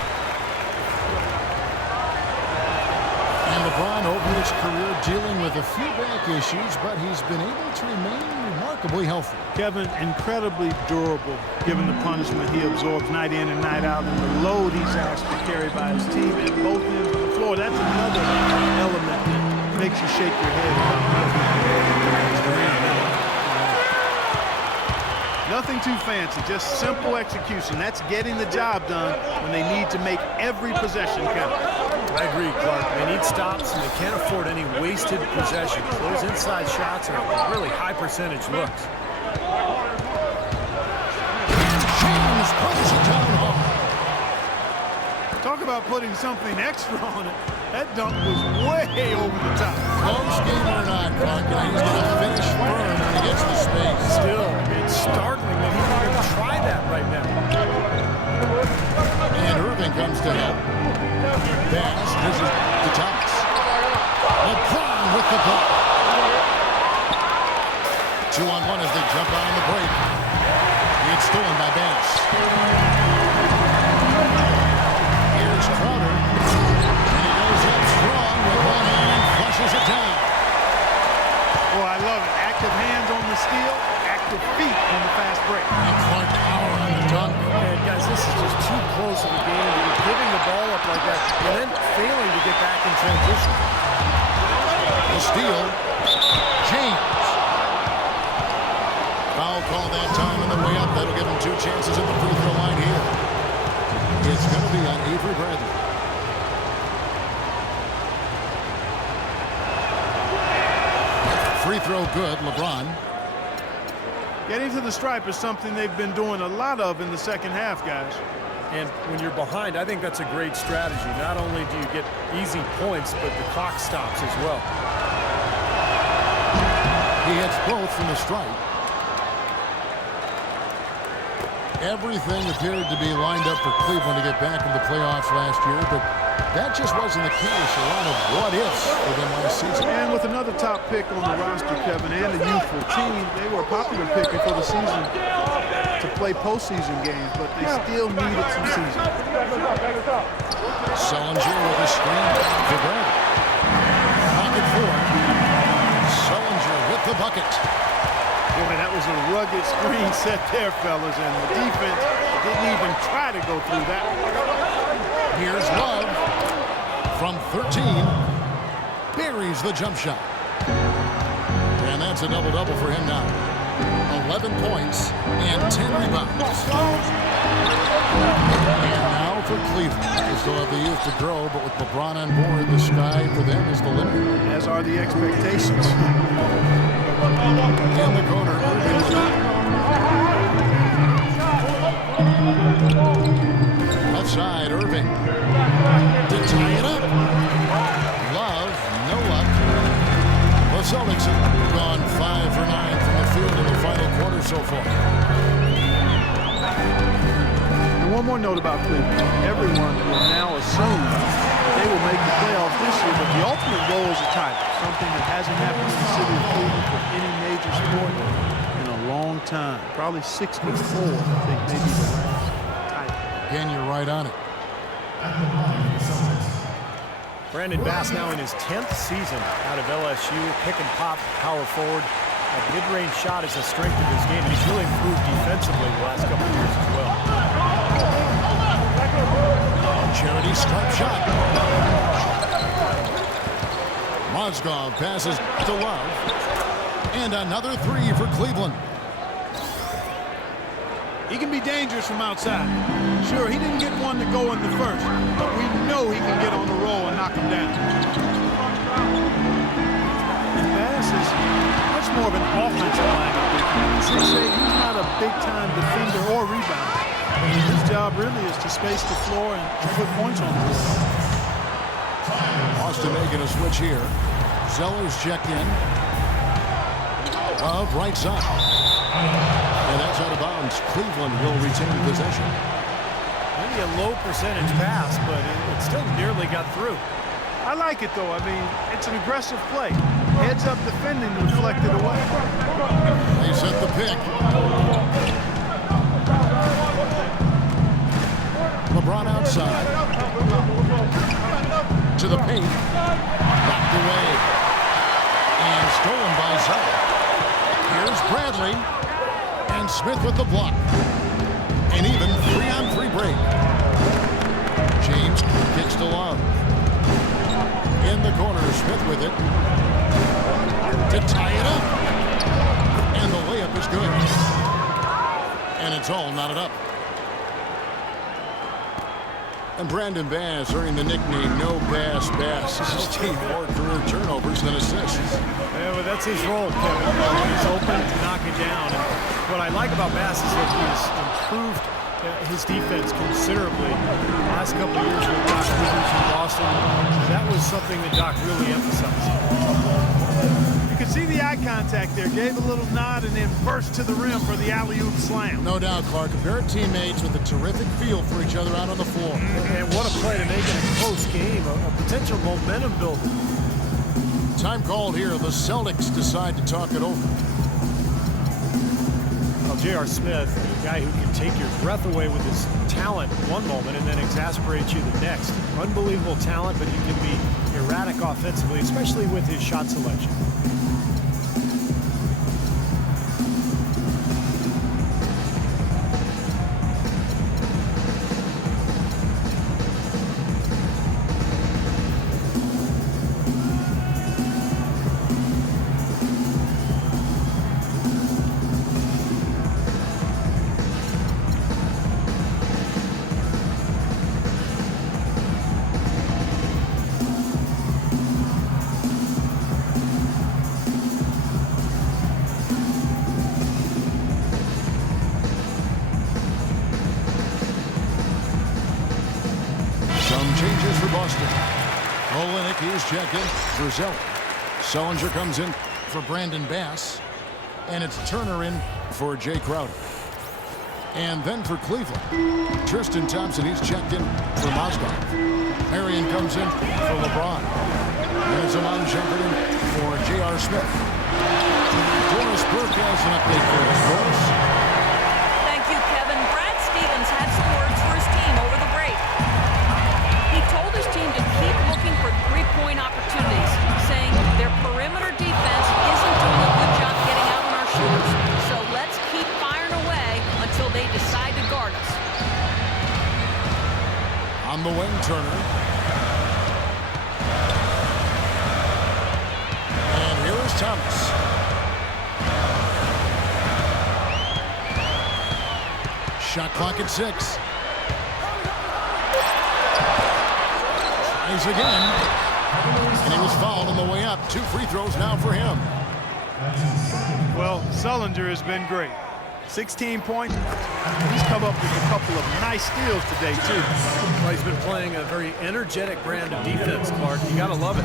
And LeBron over his career dealing with a few back issues, but he's been able to remain remarkably healthy. Kevin, incredibly durable, given the punishment he absorbs night in and night out, and the load he's asked to carry by his team at both ends of the floor. That's another element that makes you shake your head. Nothing too fancy, just simple execution. That's getting the job done when they need to make every possession count. I agree, Clark. They need stops, and they can't afford any wasted possessions. Those inside shots are really high percentage looks. James punches it down hard. Talk about putting something extra on it. That dunk was way over the top. Close game or not, Clark, he's going to finish firm when he gets the space. Still, it's startling that he's going to try that right now. And Irving comes to help. Pass, this is to Thomas. LeBron with the block. 2-on-1 as they jump out on the break. It's stolen by Bass. Here's Crowder. And he goes up strong with one hand and flushes it down. Boy, I love it. Active hands on the steal, active feet on the fast break. And Clark power on the dunk. Man, guys, this is just too close of a game to be giving the ball up like that and then failing to get back in transition. The steal. James. Foul call that time on the way up. That'll give him two chances at the free throw line here. It's going to be on Avery Bradley. Free throw good, LeBron. Getting to the stripe is something they've been doing a lot of in the second half, guys. And when you're behind, I think that's a great strategy. Not only do you get easy points, but the clock stops as well. He hits both from the stripe. Everything appeared to be lined up for Cleveland to get back in the playoffs last year, but that just wasn't the case. A lot of what-ifs for them last season. And with another top pick on the roster, Kevin, and a youthful team, they were a popular pick before the season to play postseason games, but they still needed some season. Sullinger with a screen for Bradley. Pocket four. Sullinger with the bucket. Boy, that was a rugged screen set there, fellas, and the defense didn't even try to go through that. Here's Love. from 13. Buries the jump shot. And that's a double-double for him now. 11 points and 10 rebounds. And now for Cleveland. They still have the youth to grow, but with LeBron on board, the sky for them is the limit. As are the expectations. In the corner, Irving with it. Left side, Irving. To tie it up. Love, no luck. The Celtics have gone 5 for 9 from the field in the final quarter so far. And one more note about Cleveland. Everyone will now assume that they will make the playoffs this year, but the ultimate goal is a title. Something that hasn't happened in the city of Cleveland for any major sport in a long time. Probably 64, I think, maybe the last title. Again, you're right on it. Brandon Bass now in his 10th season out of LSU, pick and pop, power forward. A mid-range shot is a strength of his game. He's really improved defensively the last couple of years as well. Charity stripe shot. Mozgov passes to Love. And another three for Cleveland. He can be dangerous from outside. Sure, he didn't get one to go in the first, but we know he can get on the roll and knock him down. And Bass is much more of an offensive lineup. 6'8", he's not a big-time defender or rebounder. His job really is to space the floor and put points on the board. Boston making a switch here. Zeller's checked in. Love right side. And that's out of bounds. Cleveland will retain possession. Maybe a low percentage pass, but it still nearly got through. I like it, though. I mean, it's an aggressive play. Heads-up defending deflected away. They set the pick. LeBron outside. To the paint. Knocked away. And stolen by Zeller. Here's Bradley. And Smith with the block. An even 3-on-3 break. James kicks to Love. In the corner, Smith with it. To tie it up. And the layup is good. And it's all knotted up. And Brandon Bass earning the nickname No Bass Bass. This is team more career turnovers than assists. Yeah, but that's his role, Kevin. When he's open to knock it down. And what I like about Bass is that he's improved his defense considerably. The last couple of years with Doc Rivers in Boston, that was something that Doc really emphasized. You can see the eye contact there. Gave a little nod and then burst to the rim for the alley-oop slam. No doubt, Clark. A pair of teammates with a terrific feel for each other out on the floor. And what a play to make in a close game, a potential momentum builder. Time called here. The Celtics decide to talk it over. Well, J.R. Smith, a guy who can take your breath away with his talent one moment and then exasperate you the next. Unbelievable talent, but he can be erratic offensively, especially with his shot selection. Changes for Boston. Olenek is checked in for Zeller. Sullinger comes in for Brandon Bass. And it's Turner in for Jay Crowder. And then for Cleveland, Tristan Thompson, he's checked in for Mozgov. Marion comes in for LeBron. And it's Amon Shumpert in for J.R. Smith. Doris Burke has an update for us. Doris? Thank you, Kevin. Brad Stevens had some words for his team over the break. He told his team to keep looking for three-point opportunities, saying their perimeter defense isn't doing a good job getting out on our shooters. So let's keep firing away until they decide to guard us. On the wing, Turner. Here's Thomas. Shot clock at 6. Tries again. And he was fouled on the way up. 2 free throws now for him. Well, Sullinger has been great. 16 points. He's come up with a couple of nice steals today, too. Well, he's been playing a very energetic brand of defense, Clark. You got to love it.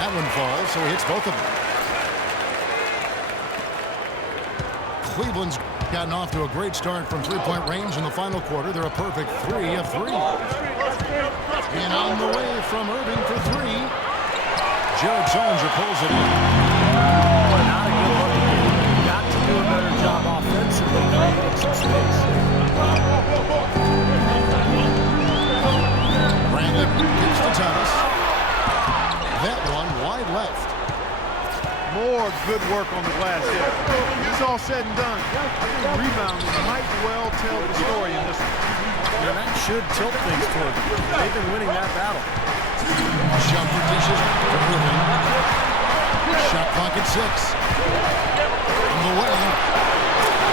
That one falls, so he hits both of them. Cleveland's gotten off to a great start from three-point range in the final quarter. They're a perfect 3 of 3. And on the way from Irving for 3. Jared Sullinger pulls it in. Not a good look. You've got to do a better job offensively creating some space. Brandon gives to Thomas. That one wide left. More good work on the glass there. It's all said and done. I think rebounding might well tell the story in this one. Yeah, that should tilt things toward them. They've been winning that battle. Jumper dishes for Irving. Shot clock at 6. On the way.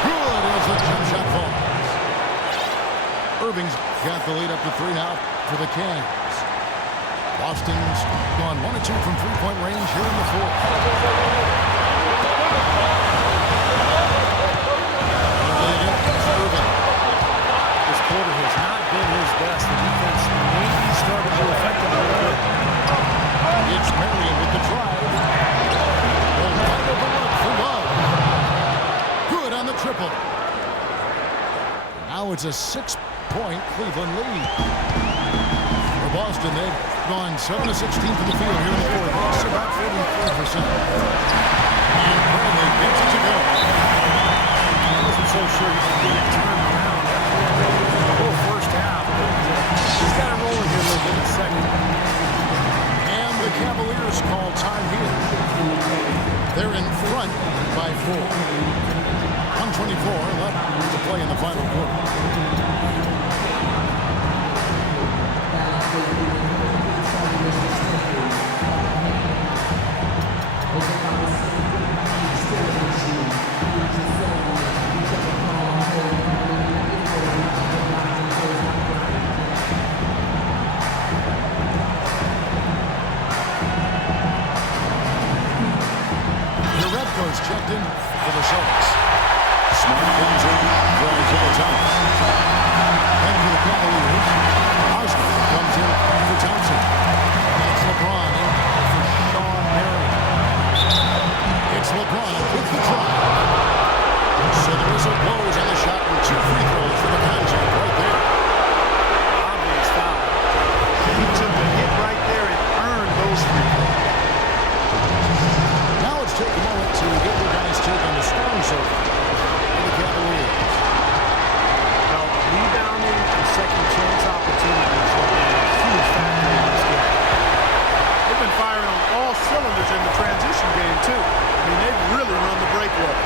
Good as the jump shot falls. Irving's got the lead up to 3 now for the Cavs. Boston's gone 1 of 2 from three-point range here in the 4th. Irving. This quarter has not been his best. The defense maybe started to affect him a little bit. It's Marion with the drive. Oh, wide open look for Love. Good on the triple. Now it's a 6-point Cleveland lead. For Boston, they've gone 7 of 16 from the field here in the 4th. That's about 43%. And Bradley gets it to go. I wasn't so sure he could get it turned around after the whole first half. He's got it rolling here a little bit in the second. And the Cavaliers call time here. They're in front by 4. 124 left to play in the final quarter. Checked in for the Celtics. Smart comes in, drives over Thomas. And for the Cavaliers, Oscar comes in for Thompson. It's LeBron in for Sean Marion. It's LeBron with the drive. So the whistle blows on the shot with 2 free throws for the contact right there. Obvious foul. He took a hit right there and earned those free throws. Take a moment to get your guys' take on the scoring so far for the Cavaliers. Well, rebounding and second chance opportunities have been a huge factor in this game. They've been firing on all cylinders in the transition game, too. I mean, they've really run the break well.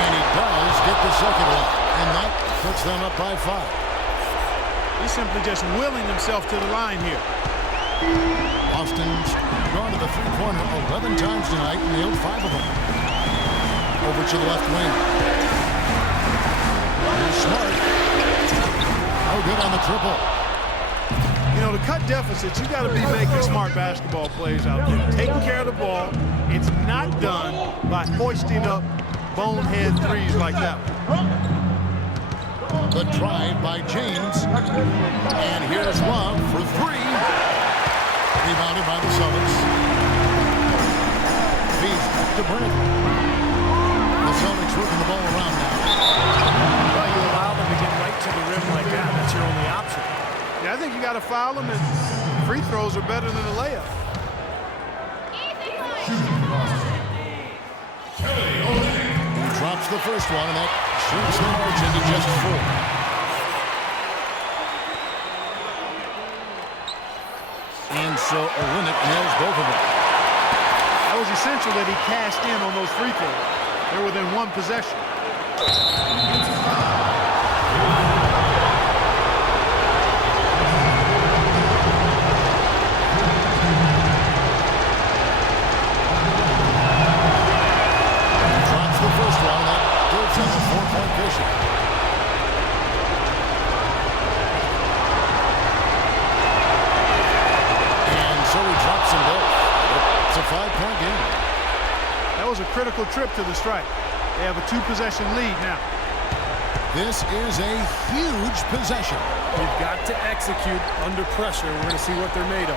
And he does get the second one, and that puts them up by 5. He's simply just willing himself to the line here. Boston's gone to the three-pointer 11 times tonight and nailed 5 of them. Over to the left wing. Here's Smart. Oh, good on the triple. You know, to cut deficits, you got to be making smart basketball plays out there. Taking care of the ball. It's not done by hoisting up bonehead threes like that one. The drive by James. And here's Love for 3. Rebounded by the Celtics. Feeds back to Brent. The Celtics working the ball around now. Well, you allow them to get right to the rim like that. That's your only option. Yeah, I think you got to foul them, and free throws are better than a layup. He drops the first one, and that shrinks the margin to just 4. And so Olynyk nails both of them. That was essential that he cashed in on those free throws. They're within 1 possession. vertical trip to the stripe. They have a 2-possession lead now. This is a huge possession. You've got to execute under pressure. We're going to see what they're made of.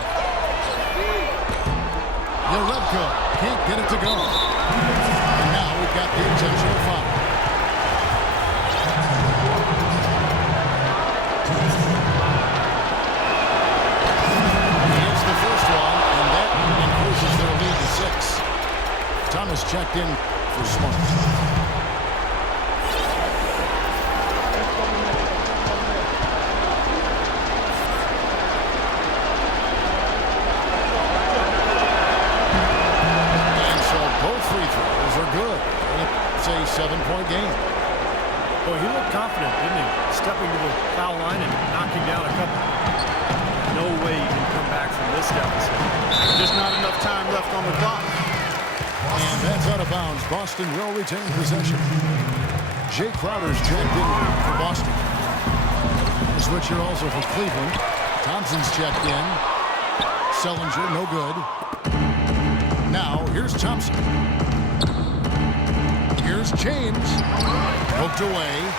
Yarebko can't get it to go. And now we've got the intentional foul. He hits the first one, and that increases their lead to 6. Thomas checked in for Smart. Good. It's a 7-point game. Boy, he looked confident, didn't he? Stepping to the foul line and knocking down a couple. No way you can come back from this deficit. Just not enough time left on the clock. And that's out of bounds. Boston will retain possession. Jay Crowder's checked in for Boston. The switcher also for Cleveland. Thompson's checked in. Sellinger, no good. Now, here's Thompson. Here's James. Poked away.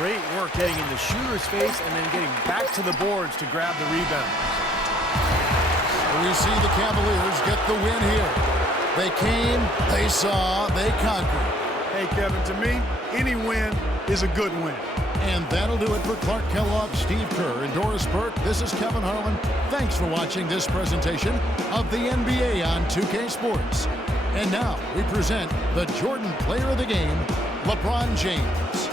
Great work getting in the shooter's face and then getting back to the boards to grab the rebound. We see the Cavaliers get the win here. They came, they saw, they conquered. Hey, Kevin, to me, any win is a good win. And that'll do it for Clark Kellogg, Steve Kerr, and Doris Burke. This is Kevin Harlan. Thanks for watching this presentation of the NBA on 2K Sports. And now we present the Jordan Player of the Game, LeBron James.